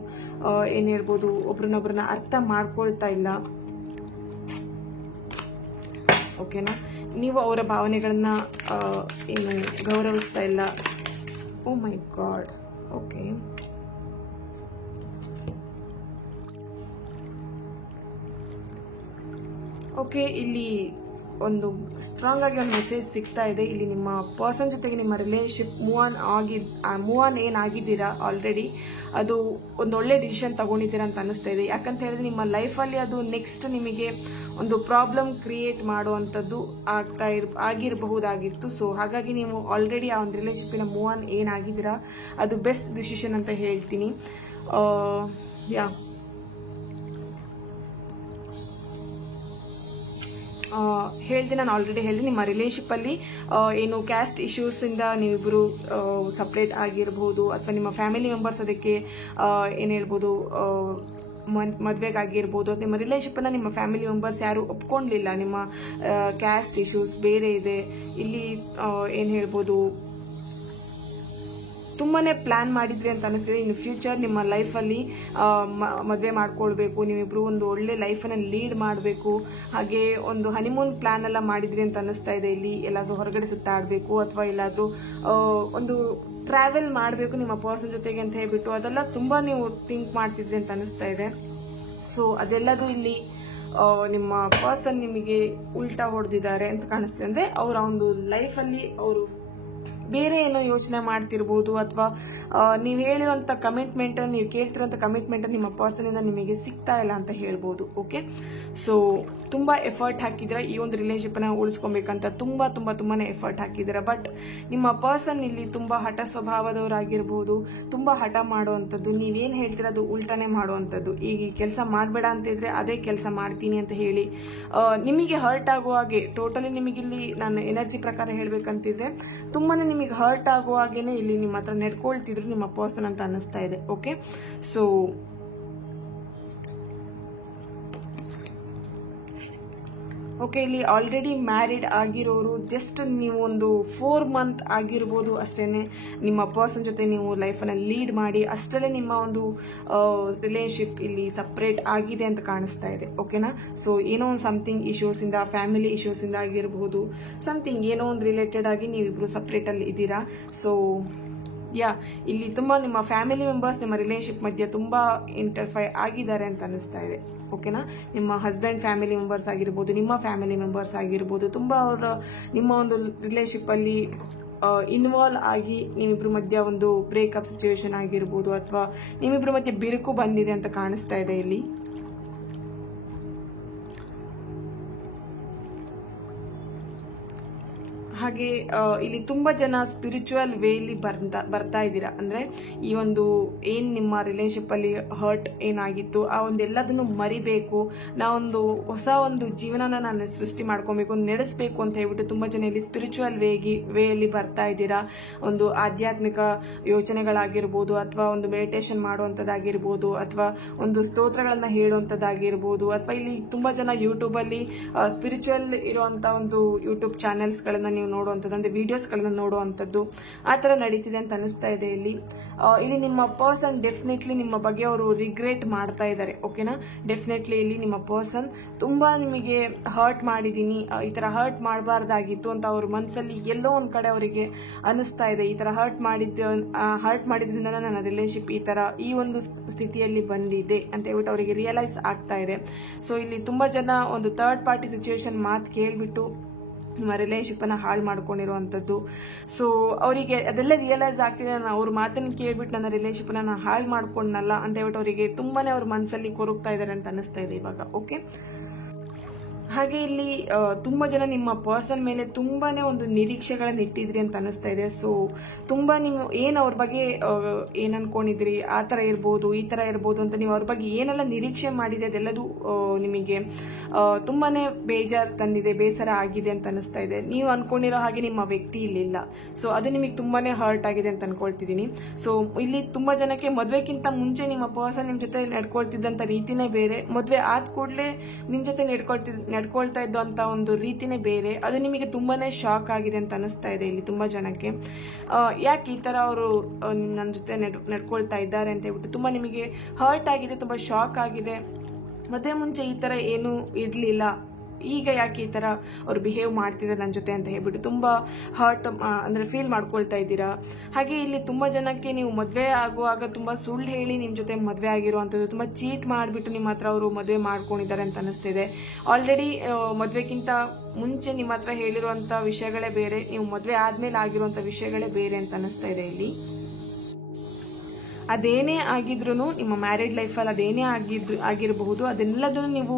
ಏನಿರ್ಬೋದು, ಒಬ್ರನ್ನೊಬ್ರನ್ನ ಅರ್ಥ ಮಾಡ್ಕೊಳ್ತಾ ಇಲ್ಲ. ಓಕೆನಾ, ನೀವು ಅವರ ಭಾವನೆಗಳನ್ನ ಏನು ಗೌರವಿಸ್ತಾ ಇಲ್ಲ. ಓ ಮೈ ಗಾಡ್. ಓಕೆ, ಓಕೆ, ಇಲ್ಲಿ ಒಂದು ಸ್ಟ್ರಾಂಗ್ ಆಗಿ ಒಂದು ಮೆಸೇಜ್ ಸಿಗ್ತಾ ಇದೆ. ಇಲ್ಲಿ ನಿಮ್ಮ ಪರ್ಸನ್ ಜೊತೆಗೆ ನಿಮ್ಮ ರಿಲೇಶನ್ಶಿಪ್ ಮೂವ್ ಆನ್ ಏನಾಗಿದ್ದೀರಾ ಆಲ್ರೆಡಿ, ಅದು ಒಂದು ಒಳ್ಳೆ ಡಿಸಿಷನ್ ತಗೊಂಡಿದ್ದೀರಾ ಅಂತ ಅನಿಸ್ತಾ ಇದೆ. ಯಾಕಂತ ಹೇಳಿದ್ರೆ ನಿಮ್ಮ ಲೈಫಲ್ಲಿ ಅದು ನೆಕ್ಸ್ಟ್ ನಿಮಗೆ ಒಂದು ಪ್ರಾಬ್ಲಮ್ ಕ್ರಿಯೇಟ್ ಮಾಡುವಂಥದ್ದು ಆಗಿರಬಹುದಾಗಿತ್ತು. ಸೊ ಹಾಗಾಗಿ ನೀವು ಆಲ್ರೆಡಿ ಆ ಒಂದು ರಿಲೇಶನ್ಶಿಪ್ಪಿನ ಮೂವ್ ಆನ್ ಏನಾಗಿದ್ದೀರಾ ಅದು ಬೆಸ್ಟ್ ಡಿಸಿಷನ್ ಅಂತ ಹೇಳ್ತೀನಿ. ನಾನು ಆಲ್ರೆಡಿ ಹೇಳಿದೆ, ನಿಮ್ಮ ರಿಲೇಶನ್ಶಿಪ್ ಅಲ್ಲಿ ಏನು ಕ್ಯಾಸ್ಟ್ ಇಶ್ಯೂಸ್ ಇಂದ ನೀವಿಬ್ಬರು ಸಪ್ರೇಟ್ ಆಗಿರಬಹುದು, ಅಥವಾ ನಿಮ್ಮ ಫ್ಯಾಮಿಲಿ ಮೆಂಬರ್ಸ್ ಅದಕ್ಕೆ ಏನ್ ಹೇಳ್ಬೋದು ಮದ್ವೆಗಾಗಿರ್ಬೋದು. ನಿಮ್ಮ ರಿಲೇಶನ್ಶಿಪ್ ಅನ್ನ ನಿಮ್ಮ ಫ್ಯಾಮಿಲಿ ಮೆಂಬರ್ಸ್ ಯಾರು ಒಪ್ಕೊಂಡ್ಲಿಲ್ಲ, ನಿಮ್ಮ ಕ್ಯಾಸ್ಟ್ ಇಶ್ಯೂಸ್ ಬೇರೆ ಇದೆ. ಇಲ್ಲಿ ಏನ್ ಹೇಳ್ಬೋದು, ತುಂಬಾನೇ ಪ್ಲಾನ್ ಮಾಡಿದ್ರಿ ಅಂತ ಅನಿಸ್ತಿದೆ. ಇನ್ ಫ್ಯೂಚರ್ ನಿಮ್ಮ ಲೈಫಲ್ಲಿ ಮದುವೆ ಮಾಡ್ಕೊಳ್ಬೇಕು, ನೀವಿಬ್ರು ಒಂದು ಒಳ್ಳೆ ಲೈಫನ್ನ ಲೀಡ್ ಮಾಡಬೇಕು, ಹಾಗೆ ಒಂದು ಹನಿಮೂನ್ ಪ್ಲಾನ್ ಎಲ್ಲ ಮಾಡಿದ್ರಿ ಅಂತ ಅನಿಸ್ತಾ ಇದೆ. ಇಲ್ಲಿ ಎಲ್ಲಾದ್ರೂ ಹೊರಗಡೆ ಸುತ್ತಾಡಬೇಕು ಅಥವಾ ಎಲ್ಲಾದ್ರೂ ಒಂದು ಟ್ರಾವೆಲ್ ಮಾಡಬೇಕು ನಿಮ್ಮ ಪರ್ಸನ್ ಜೊತೆಗೆ ಅಂತ ಹೇಳ್ಬಿಟ್ಟು ಅದೆಲ್ಲ ತುಂಬಾ ನೀವು ಥಿಂಕ್ ಮಾಡ್ತಿದ್ರಿ ಅಂತ ಅನಿಸ್ತಾ ಇದೆ. ಸೊ ಅದೆಲ್ಲದು ಇಲ್ಲಿ ನಿಮ್ಮ ಪರ್ಸನ್ ನಿಮಗೆ ಉಲ್ಟಾ ಹೊಡೆದಿದ್ದಾರೆ ಅಂತ ಕಾಣಿಸ್ತಿದೆ. ಅಂದ್ರೆ ಅವರ ಒಂದು ಲೈಫಲ್ಲಿ ಅವರು ಬೇರೆ ಏನೋ ಯೋಚನೆ ಮಾಡ್ತಿರ್ಬೋದು, ಅಥವಾ ನೀವು ಹೇಳಿರುವಂತ ಕಮಿಟ್ಮೆಂಟ್, ನೀವು ಕೇಳ್ತಿರುವಂತ ಕಮಿಟ್ಮೆಂಟ್ ನಿಮ್ಮ ಪರ್ಸನ್ ಇಂದ ನಿಮಗೆ ಸಿಗ್ತಾ ಇಲ್ಲ ಅಂತ ಹೇಳ್ಬೋದು. ಓಕೆ, ಸೊ ತುಂಬಾ ಎಫರ್ಟ್ ಹಾಕಿದ್ರೆ ಈ ಒಂದು ರಿಲೇಶನ್ಶಿಪ್ ನ ಉಳಿಸ್ಕೊಬೇಕಂತ ತುಂಬಾನೇ ಎಫರ್ಟ್ ಹಾಕಿದ್ದೀರಾ. ಬಟ್ ನಿಮ್ಮ ಪರ್ಸನ್ ಇಲ್ಲಿ ತುಂಬಾ ಹಠ ಸ್ವಭಾವದವರಾಗಿರ್ಬೋದು, ತುಂಬಾ ಹಠ ಮಾಡುವಂಥದ್ದು, ನೀವೇನ್ ಹೇಳ್ತೀರ ಅದು ಉಲ್ಟಾನೇ ಮಾಡುವಂಥದ್ದು. ಈಗ ಕೆಲಸ ಮಾಡಬೇಡ ಅಂತ ಇದ್ರೆ ಅದೇ ಕೆಲಸ ಮಾಡ್ತೀನಿ ಅಂತ ಹೇಳಿ ನಿಮಗೆ ಹರ್ಟ್ ಆಗುವ ಹಾಗೆ, ಟೋಟಲಿ ನಿಮಗಿಲ್ಲಿ ನಾನು ಎನರ್ಜಿ ಪ್ರಕಾರ ಹೇಳ್ಬೇಕಂತಿದ್ರೆ ತುಂಬಾನೇ ನಿಮಗೆ ಹರ್ಟ್ ಆಗುವ ಹಾಗೇನೆ ಇಲ್ಲಿ ನಿಮ್ಮ ಹತ್ರ ನಡ್ಕೊಳ್ತಿದ್ರು ನಿಮ್ಮ ಪರ್ಸನ್ ಅಂತ ಅನಿಸ್ತಾ ಇದೆ. ಓಕೆ, ಸೊ ಓಕೆ, ಇಲ್ಲಿ ಆಲ್ರೆಡಿ ಮ್ಯಾರಿಡ್ ಆಗಿರೋರು ಜಸ್ಟ್ ನೀವು ಒಂದು 4 month ಆಗಿರ್ಬೋದು ಅಷ್ಟೇನೆ ನಿಮ್ಮ ಪರ್ಸನ್ ಜೊತೆ ನೀವು ಲೈಫನ್ನ ಲೀಡ್ ಮಾಡಿ ಅಷ್ಟರಲ್ಲೇ ನಿಮ್ಮ ಒಂದು ರಿಲೇಶನ್ಶಿಪ್ ಇಲ್ಲಿ ಸಪ್ರೇಟ್ ಆಗಿದೆ ಅಂತ ಕಾಣಿಸ್ತಾ ಇದೆ. ಓಕೆನಾ, ಸೊ ಏನೋ ಒಂದು ಸಮಥಿಂಗ್ ಇಶ್ಯೂಸ್ ಇಂದ, ಫ್ಯಾಮಿಲಿ ಇಶ್ಯೂಸ್ ಇಂದ ಆಗಿರಬಹುದು, ಸಮಥಿಂಗ್ ಏನೋ ಒಂದು ರಿಲೇಟೆಡ್ ಆಗಿ ನೀವಿಬ್ರು ಸಪ್ರೇಟ್ ಅಲ್ಲಿ ಇದ್ದೀರಾ. ಸೊ ಇಲ್ಲಿ ತುಂಬಾ ನಿಮ್ಮ ಫ್ಯಾಮಿಲಿ ಮೆಂಬರ್ಸ್ ನಿಮ್ಮ ರಿಲೇಶನ್ಶಿಪ್ ಮಧ್ಯೆ ತುಂಬಾ ಇಂಟರ್ಫೈ ಆಗಿದ್ದಾರೆ ಅಂತ ಅನಿಸ್ತಾ ಇದೆ. ಓಕೆನಾ, ನಿಮ್ಮ ಹಸ್ಬೆಂಡ್ ಫ್ಯಾಮಿಲಿ ಮೆಂಬರ್ಸ್ ಆಗಿರ್ಬೋದು, ನಿಮ್ಮ ಫ್ಯಾಮಿಲಿ ಮೆಂಬರ್ಸ್ ಆಗಿರ್ಬೋದು, ತುಂಬಾ ಅವರ ನಿಮ್ಮ ಒಂದು ರಿಲೇಶನ್ಶಿಪ್ ಅಲ್ಲಿ ಇನ್ವಾಲ್ವ್ ಆಗಿ ನಿಮ್ಮಿಬ್ರ ಮಧ್ಯ ಒಂದು ಬ್ರೇಕಪ್ ಸಿಚುವೇಶನ್ ಆಗಿರ್ಬೋದು, ಅಥವಾ ನಿಮ್ಮಿಬ್ರ ಮಧ್ಯೆ ಬಿರುಕು ಬಂದಿದೆ ಅಂತ ಕಾಣಿಸ್ತಾ ಇದೆ ಇಲ್ಲಿ. ಹಾಗೆ ಇಲ್ಲಿ ತುಂಬಾ ಜನ ಸ್ಪಿರಿಚುವಲ್ ವೇಲಿ ಬರ್ತಾ ಇದ್ದೀರಾ. ಅಂದ್ರೆ ಈ ಒಂದು ಏನ್ ನಿಮ್ಮ ರಿಲೇಶನ್ಶಿಪ್ ಅಲ್ಲಿ ಹರ್ಟ್ ಏನಾಗಿತ್ತು ಆ ಒಂದೆಲ್ಲದನ್ನು ಮರಿಬೇಕು, ನಾವೊಂದು ಹೊಸ ಒಂದು ಜೀವನನ ನಾನು ಸೃಷ್ಟಿ ಮಾಡ್ಕೊಬೇಕು, ನಡೆಸಬೇಕು ಅಂತ ಹೇಳ್ಬಿಟ್ಟು ತುಂಬಾ ಜನ ಇಲ್ಲಿ ಸ್ಪಿರಿಚುವಲ್ ವೇಯಲ್ಲಿ ಬರ್ತಾ ಇದ್ದೀರಾ. ಒಂದು ಆಧ್ಯಾತ್ಮಿಕ ಯೋಚನೆಗಳಾಗಿರ್ಬೋದು, ಅಥವಾ ಒಂದು ಮೆಡಿಟೇಷನ್ ಮಾಡುವಂತದ್ದಾಗಿರ್ಬೋದು, ಅಥವಾ ಒಂದು ಸ್ತೋತ್ರಗಳನ್ನ ಹೇಳುವಂತದ್ದಾಗಿರ್ಬೋದು, ಅಥವಾ ಇಲ್ಲಿ ತುಂಬಾ ಜನ ಯೂಟ್ಯೂಬ್ ಅಲ್ಲಿ ಸ್ಪಿರಿಚುವಲ್ ಇರುವಂತ ಒಂದು ಯೂಟ್ಯೂಬ್ ಚಾನೆಲ್ಸ್ ಗಳನ್ನ ನೀವು ನೋಡುವಂಥದ್ದು, ಅಂದ್ರೆ ವಿಡಿಯೋಸ್ ಗಳನ್ನ ನೋಡುವಂಥದ್ದು ಆ ತರ ನಡೀತಿದೆ ಅಂತ ಅನಿಸ್ತಾ ಇದೆ. ಇಲ್ಲಿ ನಿಮ್ಮ ಪರ್ಸನ್ ಡೆಫಿನೆಟ್ಲಿ ನಿಮ್ಮ ಬಗ್ಗೆ ಅವರು ರಿಗ್ರೆಟ್ ಮಾಡ್ತಾ ಇದ್ದಾರೆ. ಓಕೆನಾ, ಡೆಫಿನೆಟ್ಲಿ ಇಲ್ಲಿ ನಿಮ್ಮ ಪರ್ಸನ್ ತುಂಬಾ ನಿಮಗೆ ಹರ್ಟ್ ಮಾಡಿದೀನಿ, ಈ ತರ ಹರ್ಟ್ ಮಾಡಬಾರ್ದಾಗಿತ್ತು ಅಂತ ಅವ್ರ ಮನಸ್ಸಲ್ಲಿ ಎಲ್ಲೋ ಒಂದ್ ಕಡೆ ಅವರಿಗೆ ಅನಿಸ್ತಾ ಇದೆ. ಈ ತರ ಹರ್ಟ್ ಮಾಡಿದ್ರಿಂದ ನನ್ನ ರಿಲೇಶನ್ಶಿಪ್ ಈ ಒಂದು ಸ್ಥಿತಿಯಲ್ಲಿ ಬಂದಿದೆ ಅಂತ ಹೇಳ್ಬಿಟ್ಟು ಅವರಿಗೆ ರಿಯಲೈಸ್ ಆಗ್ತಾ ಇದೆ. ಸೊ ಇಲ್ಲಿ ತುಂಬಾ ಜನ ಒಂದು ಥರ್ಡ್ ಪಾರ್ಟಿ ಸಿಚುವೇಶನ್ ಮಾತು ಕೇಳ್ಬಿಟ್ಟು ನಿಮ್ಮ ರಿಲೇಶನ್ಶಿಪ್ ಅನ್ನ ಹಾಳು ಮಾಡ್ಕೊಂಡಿರುವಂತದ್ದು. ಸೊ ಅವರಿಗೆ ಅದೆಲ್ಲ ರಿಯಲೈಸ್ ಆಗ್ತಿದೆ, ನಾನು ಅವ್ರ ಮಾತನ್ನ ಕೇಳ್ಬಿಟ್ಟು ನನ್ನ ರಿಲೇಶನ್ಶಿಪ್ ನಾನು ಹಾಳು ಮಾಡ್ಕೊಂಡಲ್ಲ ಅಂತ ಹೇಳ್ಬಿಟ್ಟು ಅವರಿಗೆ ತುಂಬಾನೇ ಅವ್ರ ಮನಸ್ಸಲ್ಲಿ ಕೊರಗ್ತಾ ಇದಾರೆ ಅಂತ ಅನಿಸ್ತಾ ಇದೆ ಇವಾಗ. ಓಕೆ, ಹಾಗೆ ಇಲ್ಲಿ ತುಂಬಾ ಜನ ನಿಮ್ಮ ಪರ್ಸನ್ ಮೇಲೆ ತುಂಬಾನೇ ಒಂದು ನಿರೀಕ್ಷೆಗಳನ್ನ ಇಟ್ಟಿದ್ರಿ ಅಂತ ಅನಿಸ್ತಾ ಇದೆ. ಸೊ ತುಂಬಾ ನೀವು ಅವ್ರ ಬಗ್ಗೆ ಏನ್ ಅನ್ಕೊಂಡಿದ್ರಿ, ಆ ತರ ಇರ್ಬೋದು, ಈ ತರ ಇರ್ಬೋದು ಅಂತ ನೀವು ಅವ್ರ ಬಗ್ಗೆ ಏನೆಲ್ಲ ನಿರೀಕ್ಷೆ ಮಾಡಿದೆ ಅದೆಲ್ಲದು ನಿಮಗೆ ತುಂಬಾನೇ ಬೇಜಾರು ತಂದಿದೆ, ಬೇಸರ ಆಗಿದೆ ಅಂತ ಅನಿಸ್ತಾ ಇದೆ. ನೀವು ಅನ್ಕೊಂಡಿರೋ ಹಾಗೆ ನಿಮ್ಮ ವ್ಯಕ್ತಿ ಇಲ್ಲಿಲ್ಲ. ಸೊ ಅದು ನಿಮಗೆ ತುಂಬಾನೇ ಹರ್ಟ್ ಆಗಿದೆ ಅಂತ ಅನ್ಕೊಳ್ತಿದೀನಿ. ಸೊ ಇಲ್ಲಿ ತುಂಬಾ ಜನಕ್ಕೆ ಮದ್ವೆಕ್ಕಿಂತ ಮುಂಚೆ ನಿಮ್ಮ ಪರ್ಸನ್ ನಿಮ್ ಜೊತೆ ನಡ್ಕೊಳ್ತಿದ್ದಂತ ರೀತಿನೇ ಬೇರೆ, ಮದ್ವೆ ಆದ ಕೂಡಲೇ ನಿಮ್ ಜೊತೆ ನಡ್ಕೊಳ್ತಾ ಇದ್ದಂತ ಒಂದು ರೀತಿನೇ ಬೇರೆ. ಅದು ನಿಮಗೆ ತುಂಬಾನೇ ಶಾಕ್ ಆಗಿದೆ ಅಂತ ಅನಿಸ್ತಾ ಇದೆ ಇಲ್ಲಿ ತುಂಬಾ ಜನಕ್ಕೆ. ಯಾಕೆ ಈ ತರ ಅವರು ನನ್ನ ಜೊತೆ ನಡ್ಕೊಳ್ತಾ ಇದ್ದಾರೆ ಅಂತ ಹೇಳ್ಬಿಟ್ಟು ತುಂಬಾ ನಿಮಗೆ ಹರ್ಟ್ ಆಗಿದೆ, ತುಂಬಾ ಶಾಕ್ ಆಗಿದೆ. ಮದುವೆ ಮುಂಚೆ ಈ ತರ ಏನು ಇರ್ಲಿಲ್ಲ, ಈಗ ಯಾಕೆ ಈ ತರ ಅವ್ರು ಬಿಹೇವ್ ಮಾಡ್ತಿದ್ದಾರೆ ನನ್ನ ಜೊತೆ ಅಂತ ಹೇಳ್ಬಿಟ್ಟು ತುಂಬಾ ಹರ್ಟ್ ಅಂದ್ರೆ ಫೀಲ್ ಮಾಡ್ಕೊಳ್ತಾ ಇದ್ದೀರಾ. ಹಾಗೆ ಇಲ್ಲಿ ತುಂಬಾ ಜನಕ್ಕೆ ನೀವು ಮದ್ವೆ ಆಗುವಾಗ ತುಂಬಾ ಸುಳ್ಳು ಹೇಳಿ ನಿಮ್ ಜೊತೆ ಮದ್ವೆ ಆಗಿರುವಂತದ್ದು, ತುಂಬಾ ಚೀಟ್ ಮಾಡ್ಬಿಟ್ಟು ನಿಮ್ಮ ಹತ್ರ ಅವರು ಮದ್ವೆ ಮಾಡ್ಕೊಂಡಿದ್ದಾರೆ ಅಂತ ಅನಿಸ್ತಿದೆ. ಆಲ್ರೆಡಿ ಮದ್ವೆಗಿಂತ ಮುಂಚೆ ನಿಮ್ಮ ಹತ್ರ ಹೇಳಿರುವಂತ ವಿಷಯಗಳೇ ಬೇರೆ, ನೀವು ಮದ್ವೆ ಆದ್ಮೇಲೆ ಆಗಿರುವಂತ ವಿಷಯಗಳೇ ಬೇರೆ ಅಂತ ಅನಿಸ್ತಾ ಇದೆ ಇಲ್ಲಿ. ಅದೇನೇ ಆಗಿದ್ರು ನಿಮ್ಮ ಮ್ಯಾರಿಡ್ ಲೈಫಲ್ಲಿ ಅದೇನೇ ಆಗಿರಬಹುದು, ಅದನ್ನೆಲ್ಲದನ್ನು ನೀವು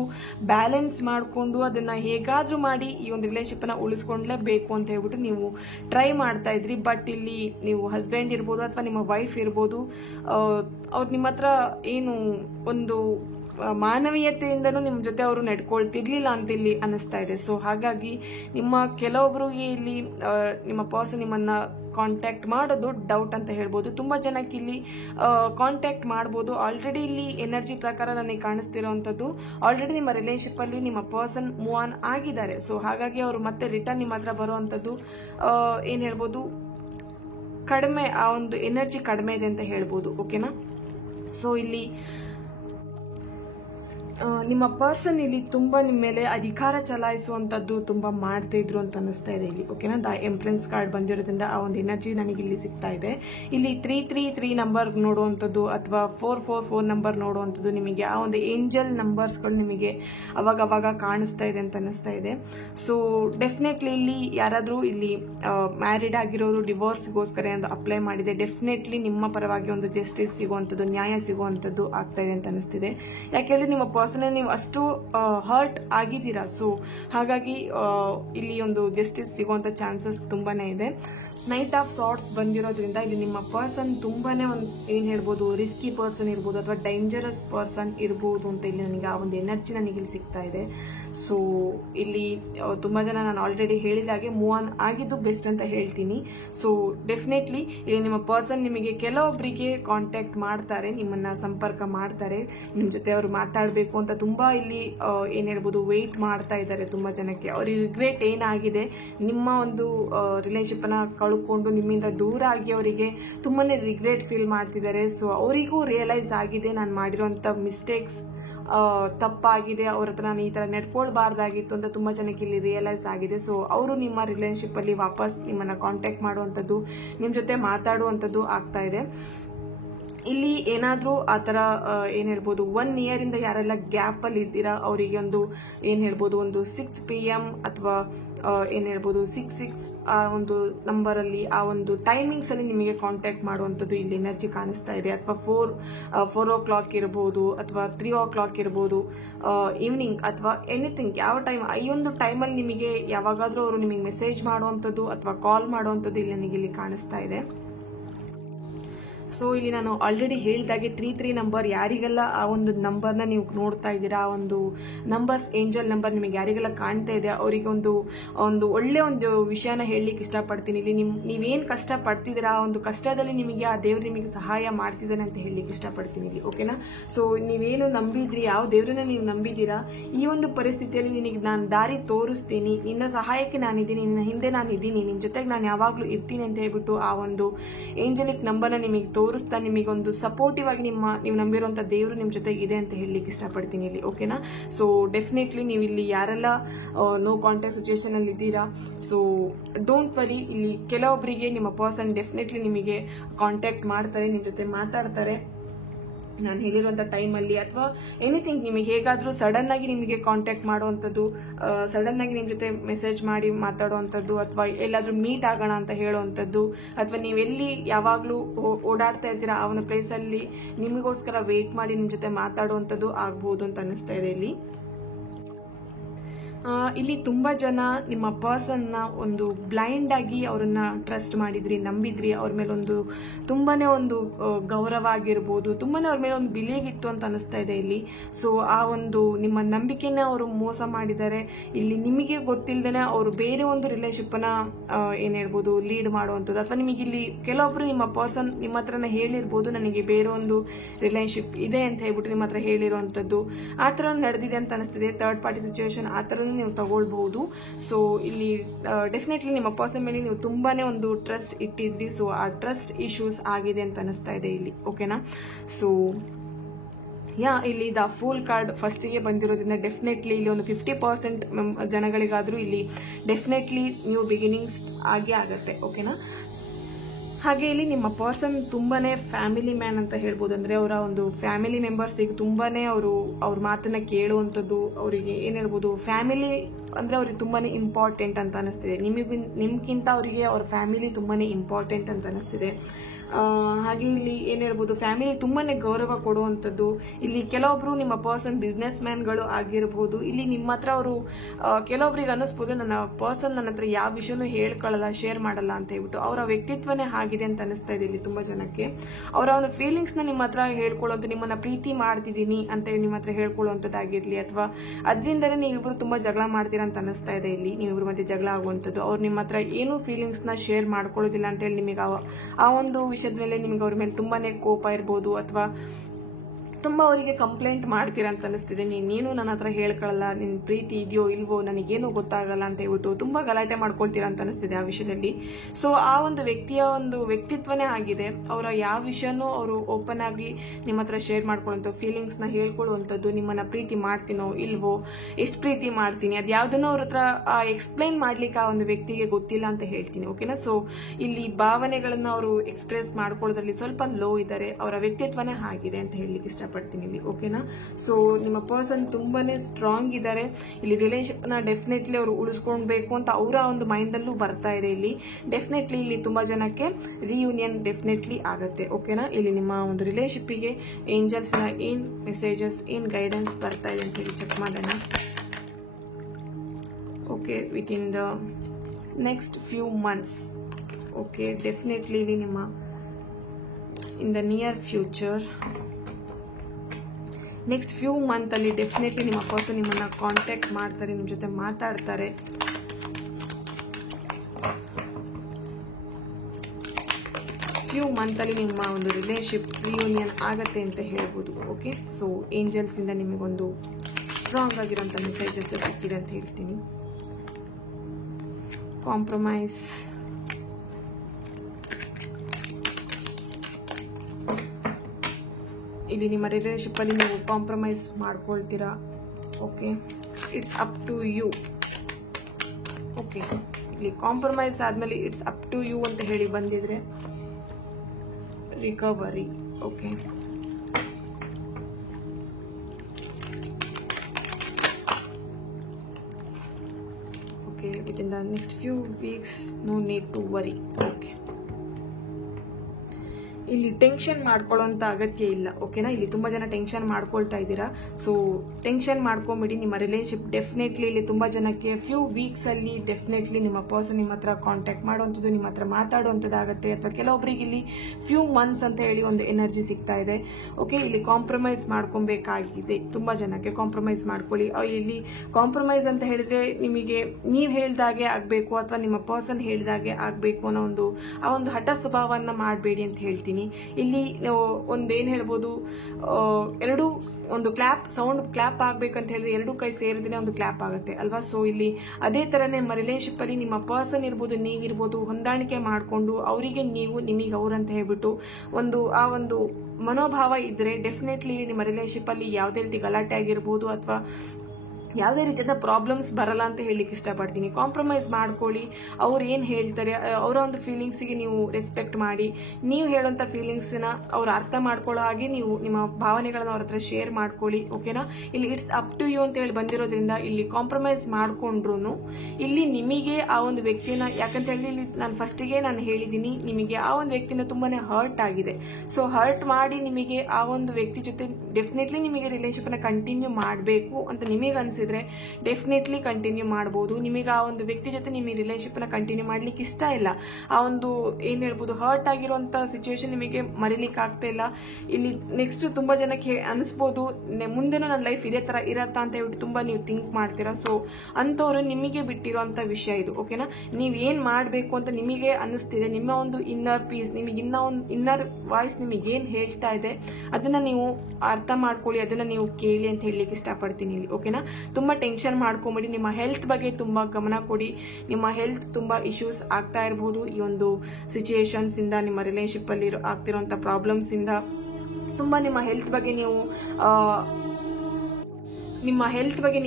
ಬ್ಯಾಲೆನ್ಸ್ ಮಾಡಿಕೊಂಡು ಅದನ್ನ ಹೇಗಾದ್ರೂ ಮಾಡಿ ಈ ಒಂದು ರಿಲೇಶನ್ಶಿಪ್ ಅನ್ನ ಉಳಿಸ್ಕೊಂಡ್ಲೇಬೇಕು ಅಂತ ಹೇಳ್ಬಿಟ್ಟು ನೀವು ಟ್ರೈ ಮಾಡ್ತಾ ಇದ್ರಿ. ಬಟ್ ಇಲ್ಲಿ ನೀವು ಹಸ್ಬೆಂಡ್ ಇರ್ಬೋದು ಅಥವಾ ನಿಮ್ಮ ವೈಫ್ ಇರ್ಬೋದು, ಅವ್ರು ನಿಮ್ಮ ಹತ್ರ ಏನು ಒಂದು ಮಾನವೀಯತೆಯಿಂದನೂ ನಿಮ್ಮ ಜೊತೆ ಅವರು ನಡ್ಕೊಳ್ತಿರ್ಲಿಲ್ಲ ಅಂತ ಇಲ್ಲಿ ಅನಿಸ್ತಾ ಇದೆ. ಸೊ ಹಾಗಾಗಿ ನಿಮ್ಮ ಕೆಲವೊಬ್ಬರಿಗೆ ಇಲ್ಲಿ ನಿಮ್ಮ ಪರ್ಸನ್ ನಿಮ್ಮನ್ನ ಕಾಂಟ್ಯಾಕ್ಟ್ ಮಾಡೋದು ಡೌಟ್ ಅಂತ ಹೇಳ್ಬೋದು. ತುಂಬಾ ಜನಕ್ಕೆ ಇಲ್ಲಿ ಕಾಂಟ್ಯಾಕ್ಟ್ ಮಾಡ್ಬೋದು. ಆಲ್ರೆಡಿ ಇಲ್ಲಿ ಎನರ್ಜಿ ಪ್ರಕಾರ ನನಗೆ ಕಾಣಿಸ್ತಿರೋಂಥದ್ದು, ಆಲ್ರೆಡಿ ನಿಮ್ಮ ರಿಲೇಶನ್ಶಿಪ್ ಅಲ್ಲಿ ನಿಮ್ಮ ಪರ್ಸನ್ ಮೂವ್ ಆನ್ ಆಗಿದ್ದಾರೆ. ಸೊ ಹಾಗಾಗಿ ಅವರು ಮತ್ತೆ ರಿಟರ್ನ್ ನಿಮ್ಮ ಹತ್ರ ಬರುವಂಥದ್ದು ಏನ್ ಹೇಳ್ಬೋದು, ಕಡಿಮೆ, ಆ ಒಂದು ಎನರ್ಜಿ ಕಡಿಮೆ ಇದೆ ಅಂತ ಹೇಳ್ಬೋದು. ಓಕೆನಾ, ಸೊ ಇಲ್ಲಿ ನಿಮ್ಮ ಪರ್ಸನ್ ಇಲ್ಲಿ ತುಂಬಾ ನಿಮ್ಮ ಮೇಲೆ ಅಧಿಕಾರ ಚಲಾಯಿಸುವಂತದ್ದು ತುಂಬಾ ಮಾಡ್ತಾ ಇದ್ರು ಅಂತ ಅನಿಸ್ತಾ ಇದೆ ಇಲ್ಲಿ. ಓಕೆನಾ, ದ ಎಂಪ್ರೆನ್ಸ್ ಕಾರ್ಡ್ ಬಂದಿರೋದ್ರಿಂದ ಆ ಒಂದು ಎನರ್ಜಿ ನನಗೆ ಇಲ್ಲಿ ಸಿಗ್ತಾ ಇದೆ. ಇಲ್ಲಿ 333 ನಂಬರ್ ನೋಡುವಂಥದ್ದು ಅಥವಾ 444 ನಂಬರ್ ನೋಡುವಂಥದ್ದು, ನಿಮಗೆ ಆ ಒಂದು ಏಂಜಲ್ ನಂಬರ್ಸ್ಗಳು ನಿಮಗೆ ಅವಾಗ ಕಾಣಿಸ್ತಾ ಇದೆ ಅಂತ ಅನಿಸ್ತಾ ಇದೆ. ಸೊ ಡೆಫಿನೆಟ್ಲಿ ಇಲ್ಲಿ ಯಾರಾದ್ರೂ ಇಲ್ಲಿ ಮ್ಯಾರಿಡ್ ಆಗಿರೋರು ಡಿವೋರ್ಸ್ಗೋಸ್ಕರ ಒಂದು ಅಪ್ಲೈ ಮಾಡಿದೆ, ಡೆಫಿನೆಟ್ಲಿ ನಿಮ್ಮ ಪರವಾಗಿ ಒಂದು ಜಸ್ಟಿಸ್ ಸಿಗುವಂಥದ್ದು, ನ್ಯಾಯ ಸಿಗುವಂಥದ್ದು ಆಗ್ತಾ ಇದೆ ಅಂತ ಅನಿಸ್ತಿದೆ. ಯಾಕೆಂದ್ರೆ ನಿಮ್ಮ ಪರ್ಸನ್ ನೀವು ಅಷ್ಟು ಹರ್ಟ್ ಆಗಿದ್ದೀರಾ. ಸೊ ಹಾಗಾಗಿ ಇಲ್ಲಿ ಒಂದು ಜಸ್ಟಿಸ್ ಸಿಗುವಂತ ಚಾನ್ಸಸ್ ತುಂಬಾನೇ ಇದೆ. ನೈಟ್ ಆಫ್ ಸಾರ್ಟ್ಸ್ ಬಂದಿರೋದ್ರಿಂದ ಇಲ್ಲಿ ನಿಮ್ಮ ಪರ್ಸನ್ ತುಂಬಾನೇ ಒಂದು ಏನ್ ಹೇಳ್ಬೋದು, ರಿಸ್ಕಿ ಪರ್ಸನ್ ಇರ್ಬೋದು ಅಥವಾ ಡೇಂಜರಸ್ ಪರ್ಸನ್ ಇರ್ಬೋದು ಅಂತ ಇಲ್ಲಿ ನನಗೆ ಆ ಒಂದು ಎನರ್ಜಿ ನನಗೆ ಇಲ್ಲಿ ಸಿಗ್ತಾ ಇದೆ. ಸೊ ಇಲ್ಲಿ ತುಂಬಾ ಜನ ನಾನು ಆಲ್ರೆಡಿ ಹೇಳಿದಾಗೆ ಮೂವ್ ಆನ್ ಆಗಿದ್ದು ಬೆಸ್ಟ್ ಅಂತ ಹೇಳ್ತೀನಿ. ಸೊ ಡೆಫಿನೆಟ್ಲಿ ಇಲ್ಲಿ ನಿಮ್ಮ ಪರ್ಸನ್ ನಿಮಗೆ ಕೆಲವೊಬ್ಬರಿಗೆ ಕಾಂಟ್ಯಾಕ್ಟ್ ಮಾಡ್ತಾರೆ, ನಿಮ್ಮನ್ನ ಸಂಪರ್ಕ ಮಾಡ್ತಾರೆ, ನಿಮ್ ಜೊತೆ ಅವರು ಮಾತಾಡಬೇಕು ಅಂತ ತುಂಬಾ ಇಲ್ಲಿ ಏನ್ ಹೇಳ್ಬೋದು ವೇಟ್ ಮಾಡ್ತಾ ಇದ್ದಾರೆ. ತುಂಬಾ ಜನಕ್ಕೆ ಅವ್ರಿಗೆ ರಿಗ್ರೆಟ್ ಏನಾಗಿದೆ, ನಿಮ್ಮ ಒಂದು ರಿಲೇಶನ್ಶಿಪ್ ಅನ್ನ ಕಳ್ಕೊಂಡು ನಿಮ್ಮಿಂದ ದೂರ ಆಗಿ ಅವರಿಗೆ ತುಂಬಾನೇ ರಿಗ್ರೆಟ್ ಫೀಲ್ ಮಾಡ್ತಿದ್ದಾರೆ. ಸೊ ಅವರಿಗೂ ರಿಯಲೈಸ್ ಆಗಿದೆ ನಾನು ಮಾಡಿರುವಂತ ಮಿಸ್ಟೇಕ್ಸ್ ತಪ್ಪಾಗಿದೆ, ಅವ್ರ ಹತ್ರ ನಾನು ಈ ತರ ನಡ್ಕೊಳ್ಬಾರ್ದಾಗಿತ್ತು ಅಂತ ತುಂಬಾ ಜನಕ್ಕೆ ಇಲ್ಲಿ ರಿಯಲೈಸ್ ಆಗಿದೆ. ಸೊ ಅವರು ನಿಮ್ಮ ರಿಲೇಶನ್ಶಿಪ್ ಅಲ್ಲಿ ವಾಪಸ್ ನಿಮ್ಮನ್ನ ಕಾಂಟ್ಯಾಕ್ಟ್ ಮಾಡುವಂತದ್ದು, ನಿಮ್ ಜೊತೆ ಮಾತಾಡುವಂತದ್ದು ಆಗ್ತಾ ಇದೆ. ಇಲ್ಲಿ ಏನಾದರೂ ಆ ಥರ ಏನು ಹೇಳ್ಬೋದು 1 year ಇಂದ ಯಾರೆಲ್ಲ ಗ್ಯಾಪಲ್ಲಿ ಇದ್ದೀರಾ ಅವರಿಗೆ ಒಂದು ಏನು ಹೇಳ್ಬೋದು ಒಂದು 6 PM ಅಥವಾ ಏನು ಹೇಳ್ಬೋದು 66 ಆ ಒಂದು ನಂಬರಲ್ಲಿ ಆ ಒಂದು ಟೈಮಿಂಗ್ಸ್ ಅಲ್ಲಿ ನಿಮಗೆ ಕಾಂಟ್ಯಾಕ್ಟ್ ಮಾಡುವಂಥದ್ದು ಇಲ್ಲಿ ಎನರ್ಜಿ ಕಾಣಿಸ್ತಾ ಇದೆ. ಅಥವಾ 4 o'clock ಇರ್ಬೋದು ಅಥವಾ 3 o'clock ಇರ್ಬೋದು, ಈವ್ನಿಂಗ್ ಅಥವಾ ಎನಿಥಿಂಗ್, ಯಾವ ಟೈಮ್, ಈ ಒಂದು ಟೈಮಲ್ಲಿ ನಿಮಗೆ ಯಾವಾಗಾದರೂ ಅವರು ನಿಮಗೆ ಮೆಸೇಜ್ ಮಾಡುವಂಥದ್ದು ಅಥವಾ ಕಾಲ್ ಮಾಡುವಂಥದ್ದು ಇಲ್ಲಿ ನನಗೆ ಇಲ್ಲಿ ಕಾಣಿಸ್ತಾ ಇದೆ. ಸೊ ಇಲ್ಲಿ ನಾನು ಆಲ್ರೆಡಿ ಹೇಳಿದಾಗೆ 33 ನಂಬರ್, ಯಾರಿಗೆಲ್ಲ ಆ ಒಂದು ನಂಬರ್ನ ನೀವು ನೋಡ್ತಾ ಇದ್ದೀರಾ, ಆ ಒಂದು ನಂಬರ್ಸ್ ಏಂಜಲ್ ನಂಬರ್ ನಿಮಗೆ ಯಾರಿಗೆಲ್ಲ ಕಾಣ್ತಾ ಇದೆ ಅವರಿಗೆ ಒಂದು ಒಳ್ಳೆ ಒಂದು ವಿಷಯನ ಹೇಳಲಿಕ್ಕೆ ಇಷ್ಟಪಡ್ತೀನಿ. ಇಲ್ಲಿ ನೀವೇನು ಕಷ್ಟ ಪಡ್ತಿದ್ದೀರಾ ಆ ಒಂದು ಕಷ್ಟದಲ್ಲಿ ನಿಮಗೆ ಆ ದೇವ್ರು ನಿಮಗೆ ಸಹಾಯ ಮಾಡ್ತಿದ್ದಾನೆ ಅಂತ ಹೇಳಲಿಕ್ಕೆ ಇಷ್ಟಪಡ್ತೀನಿ ಇಲ್ಲಿ, ಓಕೆನಾ. ಸೊ ನೀವೇನು ನಂಬಿದ್ರಿ, ಯಾವ ದೇವ್ರನ್ನ ನೀವು ನಂಬಿದ್ದೀರಾ, ಈ ಒಂದು ಪರಿಸ್ಥಿತಿಯಲ್ಲಿ ನಿನಗೆ ನಾನು ದಾರಿ ತೋರಿಸ್ತೀನಿ, ನಿನ್ನ ಸಹಾಯಕ್ಕೆ ನಾನಿದ್ದೀನಿ, ನಿನ್ನ ಹಿಂದೆ ನಾನು ಇದ್ದೀನಿ, ನಿನ್ನ ಜೊತೆಗೆ ನಾನು ಯಾವಾಗಲೂ ಇರ್ತೀನಿ ಅಂತ ಹೇಳ್ಬಿಟ್ಟು ಆ ಒಂದು ಏಂಜಲಿಕ್ ನಂಬರ್ನ ನಿಮಗೆ ತೋರಿಸ್ತಾ ನಿಮಗೆ ಒಂದು ಸಪೋರ್ಟಿವ್ ಆಗಿ ನೀವು ನಂಬಿರುವಂತ ದೇವರು ನಿಮ್ಮ ಜೊತೆಗೆ ಇದೆ ಅಂತ ಹೇಳಲಿಕ್ಕೆ ಇಷ್ಟಪಡ್ತೀನಿ ಇಲ್ಲಿ, ಓಕೆನಾ. ಸೊ ಡೆಫಿನೆಟ್ಲಿ ನೀವು ಇಲ್ಲಿ ಯಾರೆಲ್ಲ ನೋ ಕಾಂಟ್ಯಾಕ್ಟ್ ಸಿಚುಯೇಷನ್ ಅಲ್ಲಿ ಇದ್ದೀರಾ, ಸೊ ಡೋಂಟ್ ವರಿ, ಇಲ್ಲಿ ಕೆಲವೊಬ್ಬರಿಗೆ ನಿಮ್ಮ ಪರ್ಸನ್ ಡೆಫಿನೆಟ್ಲಿ ನಿಮಗೆ ಕಾಂಟ್ಯಾಕ್ಟ್ ಮಾಡ್ತಾರೆ, ನಿಮ್ಮ ಜೊತೆ ಮಾತಾಡ್ತಾರೆ ನಾನು ಹೇಳಿರುವಂಥ ಟೈಮಲ್ಲಿ, ಅಥವಾ ಎನಿಥಿಂಗ್ ನಿಮಗೆ ಹೇಗಾದರೂ ಸಡನ್ ಆಗಿ ನಿಮಗೆ ಕಾಂಟ್ಯಾಕ್ಟ್ ಮಾಡುವಂಥದ್ದು, ಸಡನ್ ಆಗಿ ನಿಮ್ಮ ಜೊತೆ ಮೆಸೇಜ್ ಮಾಡಿ ಮಾತಾಡುವಂಥದ್ದು, ಅಥವಾ ಎಲ್ಲಾದರೂ ಮೀಟ್ ಆಗೋಣ ಅಂತ ಹೇಳುವಂಥದ್ದು, ಅಥವಾ ನೀವೆಲ್ಲಿ ಯಾವಾಗಲೂ ಓಡಾಡ್ತಾ ಇರ್ತೀರಾ ಆ ಒಂದು ಪ್ಲೇಸಲ್ಲಿ ನಿಮಗೋಸ್ಕರ ವೇಟ್ ಮಾಡಿ ನಿಮ್ಮ ಜೊತೆ ಮಾತಾಡುವಂಥದ್ದು ಆಗ್ಬೋದು ಅಂತ ಅನಿಸ್ತಾ ಇದೆ ಇಲ್ಲಿ. ಇಲ್ಲಿ ತುಂಬಾ ಜನ ನಿಮ್ಮ ಪರ್ಸನ್ನ ಒಂದು ಬ್ಲೈಂಡ್ ಆಗಿ ಅವರನ್ನ ಟ್ರಸ್ಟ್ ಮಾಡಿದ್ರಿ, ನಂಬಿದ್ರಿ, ಅವ್ರ ಮೇಲೆ ಒಂದು ತುಂಬಾನೇ ಒಂದು ಗೌರವ ಆಗಿರ್ಬೋದು, ತುಂಬಾನೇ ಅವ್ರ ಮೇಲೆ ಒಂದು ಬಿಲೀವ್ ಇತ್ತು ಅಂತ ಅನಿಸ್ತಾ ಇದೆ ಇಲ್ಲಿ. ಸೊ ಆ ಒಂದು ನಿಮ್ಮ ನಂಬಿಕೆನ ಅವರು ಮೋಸ ಮಾಡಿದ್ದಾರೆ. ಇಲ್ಲಿ ನಿಮಗೆ ಗೊತ್ತಿಲ್ಲದೇನೆ ಅವರು ಬೇರೆ ಒಂದು ರಿಲೇಶನ್ಶಿಪ್ ಅನ್ನ ಏನ್ ಹೇಳ್ಬೋದು ಲೀಡ್ ಮಾಡುವಂಥದ್ದು, ಅಥವಾ ನಿಮಗೆ ಇಲ್ಲಿ ಕೆಲವೊಬ್ರು ನಿಮ್ಮ ಪರ್ಸನ್ ನಿಮ್ಮ ಹತ್ರನ ಹೇಳಿರ್ಬೋದು ನನಗೆ ಬೇರೆ ಒಂದು ರಿಲೇಶನ್ಶಿಪ್ ಇದೆ ಅಂತ ಹೇಳ್ಬಿಟ್ಟು ನಿಮ್ಮ ಹತ್ರ ಹೇಳಿರುವಂಥದ್ದು, ಆ ಥರ ನಡೆದಿದೆ ಅಂತ ಅನಿಸ್ತಿದೆ. ಥರ್ಡ್ ಪಾರ್ಟಿ ಸಿಚುವೇಶನ್ ಆ ಥರ ನೀವು ತಗೊಳ್ಬಹುದು. ಸೊ ಇಲ್ಲಿ ಡೆಫಿನೆಟ್ಲಿ ನಿಮ್ಮ ಪರ್ಸನ್ ಮೇಲೆ ನೀವು ತುಂಬಾನೇ ಒಂದು ಟ್ರಸ್ಟ್ ಇಟ್ಟಿದ್ರಿ, ಸೊ ಆ ಟ್ರಸ್ಟ್ ಇಶ್ಯೂಸ್ ಆಗಿದೆ ಅಂತ ಅನಿಸ್ತಾ ಇದೆ ಇಲ್ಲಿ, ಓಕೆನಾ. ಸೊ ಇಲ್ಲಿ ದ ಫೂಲ್ ಕಾರ್ಡ್ ಫಸ್ಟಿಗೆ ಬಂದಿರೋದ್ರಿಂದ ಡೆಫಿನೆಟ್ಲಿ ಇಲ್ಲಿ ಒಂದು 50% ಜನಗಳಿಗಾದ್ರೂ ಇಲ್ಲಿ ಡೆಫಿನೆಟ್ಲಿ ನ್ಯೂ ಬಿಗಿನಿಂಗ್ಸ್ ಆಗೇ ಆಗತ್ತೆ, ಓಕೆನಾ. ಹಾಗೆ ಇಲ್ಲಿ ನಿಮ್ಮ ಪರ್ಸನ್ ತುಂಬಾನೇ ಫ್ಯಾಮಿಲಿ ಮ್ಯಾನ್ ಅಂತ ಹೇಳ್ಬೋದು. ಅಂದ್ರೆ ಅವರ ಒಂದು ಫ್ಯಾಮಿಲಿ ಮೆಂಬರ್ಸಿಗೆ ತುಂಬಾನೇ ಅವ್ರ ಮಾತನ್ನ ಕೇಳುವಂಥದ್ದು, ಅವರಿಗೆ ಏನ್ ಹೇಳ್ಬೋದು ಫ್ಯಾಮಿಲಿ ಅಂದ್ರೆ ಅವ್ರಿಗೆ ತುಂಬಾನೇ ಇಂಪಾರ್ಟೆಂಟ್ ಅಂತ ಅನಿಸ್ತಿದೆ. ನಿಮ್ಗಿಂತ ಅವರಿಗೆ ಅವ್ರ ಫ್ಯಾಮಿಲಿ ತುಂಬಾನೇ ಇಂಪಾರ್ಟೆಂಟ್ ಅಂತ ಅನಿಸ್ತಿದೆ. ಹಾಗೆ ಇಲ್ಲಿ ಏನ್ ಹೇಳ್ಬೋದು ಫ್ಯಾಮಿಲಿ ತುಂಬಾನೇ ಗೌರವ ಕೊಡುವಂಥದ್ದು. ಇಲ್ಲಿ ಕೆಲವೊಬ್ರು ನಿಮ್ಮ ಪರ್ಸನ್ ಬಿಸ್ನೆಸ್ ಮ್ಯಾನ್ಗಳು ಆಗಿರ್ಬೋದು. ಇಲ್ಲಿ ನಿಮ್ಮ ಹತ್ರ ಅವರು ಕೆಲವೊಬ್ರಿಗೆ ಅನ್ನಿಸ್ಬೋದು ನನ್ನ ಪರ್ಸನ್ ನನ್ನ ಹತ್ರ ಯಾವ ವಿಷಯನೂ ಹೇಳ್ಕೊಳ್ಳಲ್ಲ, ಶೇರ್ ಮಾಡಲ್ಲ ಅಂತ ಹೇಳ್ಬಿಟ್ಟು. ಅವರ ವ್ಯಕ್ತಿತ್ವನೇ ಆಗಿದೆ ಅಂತ ಅನಿಸ್ತಾ ಇದೆ ಇಲ್ಲಿ ತುಂಬಾ ಜನಕ್ಕೆ. ಅವರ ಒಂದು ಫೀಲಿಂಗ್ಸ್ ನ ನಿಮ್ಮ ಹತ್ರ ಹೇಳ್ಕೊಳ್ಳುವಂತ, ನಿಮ್ಮನ್ನ ಪ್ರೀತಿ ಮಾಡ್ತಿದ್ದೀನಿ ಅಂತ ಹೇಳಿ ನಿಮ್ಮ ಹತ್ರ ಹೇಳ್ಕೊಳ್ಳುವಂಥದ್ದಾಗಿರ್ಲಿ, ಅಥವಾ ಅದರಿಂದಲೇ ನೀವಿಬ್ರು ತುಂಬಾ ಜಗಳ ಮಾಡ್ತೀರಾ ಅಂತ ಅನಿಸ್ತಾ ಇದೆ ಇಲ್ಲಿ, ನೀವಿಬ್ರು ಮತ್ತೆ ಜಗಳ ಆಗುವಂಥದ್ದು. ಅವ್ರು ನಿಮ್ಮ ಹತ್ರ ಏನು ಫೀಲಿಂಗ್ಸ್ ನ ಶೇರ್ ಮಾಡ್ಕೊಳ್ಳೋದಿಲ್ಲ ಅಂತ ಹೇಳಿ ನಿಮಗೆ ಆ ಒಂದು ವಿಷಯದ ಮೇಲೆ ನಿಮಗೆ ಅವ್ರ ಮೇಲೆ ತುಂಬಾನೇ ಕೋಪ ಇರ್ಬೋದು, ಅಥವಾ ತುಂಬಾ ಅವರಿಗೆ ಕಂಪ್ಲೇಂಟ್ ಮಾಡ್ತೀರಾ ಅಂತ ಅನಿಸ್ತಿದೆ. ನೀನು ನನ್ನ ಹತ್ರ ಹೇಳ್ಕೊಳ್ಳಲ್ಲ, ನಿನ್ ಪ್ರೀತಿ ಇದೆಯೋ ಇಲ್ವೋ ನನಗೇನು ಗೊತ್ತಾಗಲ್ಲ ಅಂತ ಹೇಳ್ಬಿಟ್ಟು ತುಂಬಾ ಗಲಾಟೆ ಮಾಡ್ಕೊಳ್ತೀರಾ ಅಂತ ಅನಿಸ್ತಿದೆ ಆ ವಿಷಯದಲ್ಲಿ. ಸೊ ಆ ಒಂದು ವ್ಯಕ್ತಿಯ ಒಂದು ವ್ಯಕ್ತಿತ್ವನೇ ಆಗಿದೆ. ಅವರ ಯಾವ ವಿಷಯನೂ ಅವರು ಓಪನ್ ಆಗಿ ನಿಮ್ಮ ಹತ್ರ ಶೇರ್ ಮಾಡ್ಕೊಳ್ಳುವಂಥ, ಫೀಲಿಂಗ್ಸ್ ನ ಹೇಳ್ಕೊಳ್ಳುವಂಥದ್ದು, ನಿಮ್ಮನ್ನ ಪ್ರೀತಿ ಮಾಡ್ತೀನೋ ಇಲ್ವೋ, ಎಷ್ಟು ಪ್ರೀತಿ ಮಾಡ್ತೀನಿ, ಅದು ಯಾವ್ದನ್ನೋ ಅವ್ರ ಹತ್ರ ಎಕ್ಸ್ಪ್ಲೈನ್ ಮಾಡ್ಲಿಕ್ಕೆ ಆ ಒಂದು ವ್ಯಕ್ತಿಗೆ ಗೊತ್ತಿಲ್ಲ ಅಂತ ಹೇಳ್ತೀನಿ, ಓಕೆನಾ. ಸೊ ಇಲ್ಲಿ ಭಾವನೆಗಳನ್ನ ಅವರು ಎಕ್ಸ್ಪ್ರೆಸ್ ಮಾಡ್ಕೊಳ್ಳೋದ್ರಲ್ಲಿ ಸ್ವಲ್ಪ ಲೋ ಇದ್ದಾರೆ. ಅವರ ವ್ಯಕ್ತಿತ್ವನೇ ಆಗಿದೆ ಅಂತ ಹೇಳಲಿಕ್ಕೆ ಇಷ್ಟಪಡ್ತೀನಿ ಇಲ್ಲಿ, ಓಕೆನಾ. ಸೊ ನಿಮ್ಮ ಪರ್ಸನ್ ತುಂಬಾನೇ ಸ್ಟ್ರಾಂಗ್ ಇದ್ದಾರೆ. ಇಲ್ಲಿ ರಿಲೇಶನ್ ನ ಡೆಫಿನೆಟ್ಲಿ ಅವರು ಉಳಿಸ್ಕೊಳ್ಬೇಕು ಅಂತ ಅವರ ಒಂದು ಮೈಂಡ್ ಅಲ್ಲೂ ಬರ್ತಾ ಇದೆ ಇಲ್ಲಿ. ಡೆಫಿನೆಟ್ಲಿ ಇಲ್ಲಿ ತುಂಬಾ ಜನಕ್ಕೆ ರಿಯೂನಿಯನ್ ಡೆಫಿನೆಟ್ಲಿ ಆಗತ್ತೆ, ಓಕೆನಾ. ಇಲ್ಲಿ ನಿಮ್ಮ ಒಂದು ರಿಲೇಶನ್ಶಿಪ್ಗೆ ಏಂಜಲ್ಸ್ ನ ಏನ್ ಮೆಸೇಜಸ್, ಏನ್ ಗೈಡೆನ್ಸ್ ಬರ್ತಾ ಇದೆ ಅಂತ ಹೇಳಿ ಚೆಕ್ ಮಾಡೋಣ. Okay, with in the next few months, okay, definitely ಇಲ್ಲಿ ನಿಮ್ಮ in the near future, next few month ಅಲ್ಲಿ ಡೆಫಿನೆಟ್ಲಿ ನಿಮ್ಮ ಪರ್ಸನ್ ನಿಮ್ಮನ್ನ ಕಾಂಟ್ಯಾಕ್ಟ್ ಮಾಡ್ತಾರೆ, ನಿಮ್ಮ ಜೊತೆ ಮಾತಾಡ್ತಾರೆ. ಫ್ಯೂ ಮಂತ್ ಅಲ್ಲಿ ನಿಮ್ಮ ಒಂದು ರಿಲೇಶನ್ಶಿಪ್ ರಿಯೂನಿಯನ್ ಆಗತ್ತೆ ಅಂತ ಹೇಳ್ಬೋದು, ಓಕೆ. ಸೊ ಏಂಜಲ್ಸ್ ಇಂದ ನಿಮಗೊಂದು ಸ್ಟ್ರಾಂಗ್ ಆಗಿರೋಂಥ ಮೆಸೇಜಸ್ ಸಿಕ್ಕಿದೆ ಅಂತ ಹೇಳ್ತೀನಿ. ಕಾಂಪ್ರಮೈಸ್, ಇಲ್ಲಿ ನಿಮ್ಮ ರಿಲೇಶನ್ಶಿಪ್ ಅಲ್ಲಿ ನೀವು ಕಾಂಪ್ರಮೈಸ್ ಮಾಡ್ಕೊಳ್ತೀರಾ, okay. It's up to you, okay. ಇಲ್ಲಿ ಕಾಂಪ್ರಮೈಸ್ ಆದ್ಮೇಲೆ ಇಟ್ಸ್ ಅಪ್ ಟು ಯು ಅಂತ ಹೇಳಿ ಬಂದಿದ್ರೆ recovery. Okay. Okay, within the next few weeks, no need to worry. Okay. ಇಲ್ಲಿ ಟೆನ್ಷನ್ ಮಾಡ್ಕೊಳ್ಳೋಂಥ ಅಗತ್ಯ ಇಲ್ಲ. ಓಕೆನಾ, ಇಲ್ಲಿ ತುಂಬ ಜನ ಟೆನ್ಷನ್ ಮಾಡ್ಕೊಳ್ತಾ ಇದ್ದೀರಾ. ಸೊ ಟೆನ್ಷನ್ ಮಾಡ್ಕೊಂಬಿಡಿ. ನಿಮ್ಮ ರಿಲೇಶನ್ಶಿಪ್ ಡೆಫಿನೆಟ್ಲಿ ಇಲ್ಲಿ ತುಂಬ ಜನಕ್ಕೆ ಫ್ಯೂ ವೀಕ್ಸಲ್ಲಿ ಡೆಫಿನೆಟ್ಲಿ ನಿಮ್ಮ ಪರ್ಸನ್ ನಿಮ್ಮ ಹತ್ರ ಕಾಂಟ್ಯಾಕ್ಟ್ ಮಾಡುವಂಥದ್ದು, ನಿಮ್ಮ ಹತ್ರ ಮಾತಾಡುವಂಥದ್ದಾಗುತ್ತೆ. ಅಥವಾ ಕೆಲವೊಬ್ಬರಿಗೆ ಇಲ್ಲಿ ಫ್ಯೂ ಮಂತ್ಸ್ ಅಂತ ಹೇಳಿ ಒಂದು ಎನರ್ಜಿ ಸಿಗ್ತಾ ಇದೆ. ಓಕೆ, ಇಲ್ಲಿ ಕಾಂಪ್ರಮೈಸ್ ಮಾಡ್ಕೊಬೇಕಾಗಿದೆ. ತುಂಬ ಜನಕ್ಕೆ ಕಾಂಪ್ರಮೈಸ್ ಮಾಡ್ಕೊಳ್ಳಿ. ಇಲ್ಲಿ ಕಾಂಪ್ರಮೈಸ್ ಅಂತ ಹೇಳಿದ್ರೆ ನಿಮಗೆ ನೀವು ಹೇಳ್ದಾಗೆ ಆಗಬೇಕು ಅಥವಾ ನಿಮ್ಮ ಪರ್ಸನ್ ಹೇಳ್ದಾಗೆ ಆಗಬೇಕು ಅನ್ನೋ ಒಂದು ಹಠ ಸ್ವಭಾವವನ್ನು ಮಾಡಬೇಡಿ ಅಂತ ಹೇಳ್ತೀನಿ. ಇಲ್ಲಿ ಒಂದೇನು ಹೇಳ್ಬೋದು, ಎರಡು ಒಂದು ಸೌಂಡ್ ಕ್ಲಾಪ್ ಆಗ್ಬೇಕಂತ ಹೇಳಿದ್ರೆ ಎರಡು ಕೈ ಸೇರಿದ್ರೆ ಒಂದು ಕ್ಲಾಪ್ ಆಗುತ್ತೆ ಅಲ್ವಾ. ಸೊ ಇಲ್ಲಿ ಅದೇ ತರನೇ ನಿಮ್ಮ ರಿಲೇಶನ್ಶಿಪ್ ಅಲ್ಲಿ ನಿಮ್ಮ ಪರ್ಸನ್ ಇರ್ಬೋದು, ನೀವಿರ್ಬೋದು, ಹೊಂದಾಣಿಕೆ ಮಾಡಿಕೊಂಡು ಅವರಿಗೆ ನೀವು, ನಿಮಗೆ ಅವ್ರಂತ ಹೇಳ್ಬಿಟ್ಟು ಆ ಒಂದು ಮನೋಭಾವ ಇದ್ರೆ ಡೆಫಿನೆಟ್ಲಿ ನಿಮ್ಮ ರಿಲೇಶನ್ಶಿಪ್ ಅಲ್ಲಿ ಯಾವುದೇ ರೀತಿ ಗಲಾಟೆ ಆಗಿರ್ಬೋದು ಅಥವಾ ಯಾವುದೇ ರೀತಿಯಾದ ಪ್ರಾಬ್ಲಮ್ಸ್ ಬರಲ್ಲ ಅಂತ ಹೇಳಲಿಕ್ಕೆ ಇಷ್ಟಪಡ್ತೀನಿ. ಕಾಂಪ್ರಮೈಸ್ ಮಾಡ್ಕೊಳ್ಳಿ. ಅವ್ರು ಏನು ಹೇಳ್ತಾರೆ ಅವರ ಒಂದು ಫೀಲಿಂಗ್ಸಿಗೆ ನೀವು ರೆಸ್ಪೆಕ್ಟ್ ಮಾಡಿ, ನೀವು ಹೇಳೋಂಥ ಫೀಲಿಂಗ್ಸ್ನ ಅವ್ರು ಅರ್ಥ ಮಾಡ್ಕೊಳ್ಳೋ ಹಾಗೆ ನೀವು ನಿಮ್ಮ ಭಾವನೆಗಳನ್ನ ಅವ್ರ ಹತ್ರ ಶೇರ್ ಮಾಡ್ಕೊಳ್ಳಿ. ಓಕೆನಾ, ಇಲ್ಲಿ ಇಟ್ಸ್ ಅಪ್ ಟು ಯು ಅಂತ ಹೇಳಿ ಬಂದಿರೋದ್ರಿಂದ ಇಲ್ಲಿ ಕಾಂಪ್ರಮೈಸ್ ಮಾಡ್ಕೊಂಡ್ರು ಇಲ್ಲಿ ನಿಮಗೆ ಆ ಒಂದು ವ್ಯಕ್ತಿನ, ಯಾಕಂತ ಹೇಳಿ ಇಲ್ಲಿ ನಾನು ಫಸ್ಟಿಗೆ ಹೇಳಿದ್ದೀನಿ, ನಿಮಗೆ ಆ ಒಂದು ವ್ಯಕ್ತಿನ ತುಂಬಾನೇ ಹರ್ಟ್ ಆಗಿದೆ. ಸೊ ಹರ್ಟ್ ಮಾಡಿ ನಿಮಗೆ ಆ ಒಂದು ವ್ಯಕ್ತಿ ಜೊತೆ ಡೆಫಿನೆಟ್ಲಿ ನಿಮಗೆ ರಿಲೇಶನ್ಶಿಪ್ನ ಕಂಟಿನ್ಯೂ ಮಾಡಬೇಕು ಅಂತ ನಿಮಗೆ ಅನ್ಸಿದ್ರೆ ಡೆಫಿನೆಟ್ಲಿ ಕಂಟಿನ್ಯೂ ಮಾಡಬಹುದು. ನಿಮಗೆ ಆ ಒಂದು ವ್ಯಕ್ತಿ ಜೊತೆ ನಿಮಗೆ ರಿಲೇಶನ್ಶಿಪ್ನ ಕಂಟಿನ್ಯೂ ಮಾಡ್ಲಿಕ್ಕೆ ಇಷ್ಟ ಇಲ್ಲ, ಆ ಒಂದು ಏನ್ ಹೇಳ್ಬೋದು ಹರ್ಟ್ ಆಗಿರುವಂತ ಸಿಚುವೇಶನ್ ನಿಮಗೆ ಮರಿಲಿಕ್ಕೆ ಆಗ್ತಾ ಇಲ್ಲ. ಇಲ್ಲಿ ನೆಕ್ಸ್ಟ್ ತುಂಬಾ ಜನಕ್ಕೆ ಅನಿಸ್ಬೋದು ಮುಂದೆನೂ ನನ್ನ ಲೈಫ್ ಇದೇ ತರ ಇರತ್ತಾ ಅಂತ ಹೇಳ್ಬಿಟ್ಟು ತುಂಬಾ ನೀವು ಥಿಂಕ್ ಮಾಡ್ತೀರಾ. ಸೊ ಅಂತವ್ರು ನಿಮಗೆ ಬಿಟ್ಟಿರೋಂತ ವಿಷಯ ಇದು. ಓಕೆನಾ, ನೀವ್ ಏನ್ ಮಾಡ್ಬೇಕು ಅಂತ ನಿಮಗೆ ಅನಿಸ್ತಿದೆ, ನಿಮ್ಮ ಒಂದು ಇನ್ನರ್ ಪೀಸ್, ನಿಮಗೆ ಇನ್ನರ್ ವಾಯ್ಸ್ ನಿಮಗೆ ಏನ್ ಹೇಳ್ತಾ ಇದೆ ಅದನ್ನ ನೀವು ಅರ್ಥ ಮಾಡ್ಕೊಳ್ಳಿ, ಅದನ್ನ ನೀವು ಕೇಳಿ ಅಂತ ಹೇಳಲಿಕ್ಕೆ ಇಷ್ಟಪಡ್ತೀನಿ ಇಲ್ಲಿ. ಓಕೆನಾ, ತುಂಬಾ ಟೆನ್ಷನ್ ಮಾಡ್ಕೊಂಬಿಡಿ. ನಿಮ್ಮ ಹೆಲ್ತ್ ಬಗ್ಗೆ ತುಂಬಾ ಗಮನ ಕೊಡಿ. ನಿಮ್ಮ ಹೆಲ್ತ್ ತುಂಬಾ ಇಶ್ಯೂಸ್ ಆಗ್ತಾ ಇರಬಹುದು ಈ ಒಂದು ಸಿಚುಯೇಷನ್ಸ್ ಇಂದ, ನಿಮ್ಮ ರಿಲೇಶನ್ಶಿಪ್ ಅಲ್ಲಿ ಆಗ್ತಿರುವಂತ ಪ್ರಾಬ್ಲಮ್ಸ್ ಇಂದ. ತುಂಬಾ ನಿಮ್ಮ ಹೆಲ್ತ್ ಬಗ್ಗೆ ನೀವು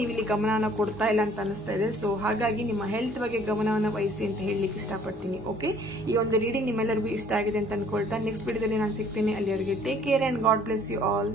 ಇಲ್ಲಿ ಗಮನನ ಕೊಡ್ತಾ ಇಲ್ಲ ಅಂತ ಅನಿಸ್ತಾ ಇದೆ. ಸೊ ಹಾಗಾಗಿ ನಿಮ್ಮ ಹೆಲ್ತ್ ಬಗ್ಗೆ ಗಮನವನ್ನು ವಹಿಸಿ ಅಂತ ಹೇಳಲಿಕ್ಕೆ ಇಷ್ಟಪಡ್ತೀನಿ. ಓಕೆ, ಈ ಒಂದು ರೀಡಿಂಗ್ ನಿಮ್ಮೆಲ್ಲರಿಗೂ ಇಷ್ಟ ಆಗಿದೆ ಅಂತ ಅನ್ಕೊಳ್ತಾ ನೆಕ್ಸ್ಟ್ ವಿಡಿಯೋದಲ್ಲಿ ನಾನು ಸಿಗ್ತೀನಿ. ಅಲ್ಲಿವರೆಗೆ take care and God bless you all.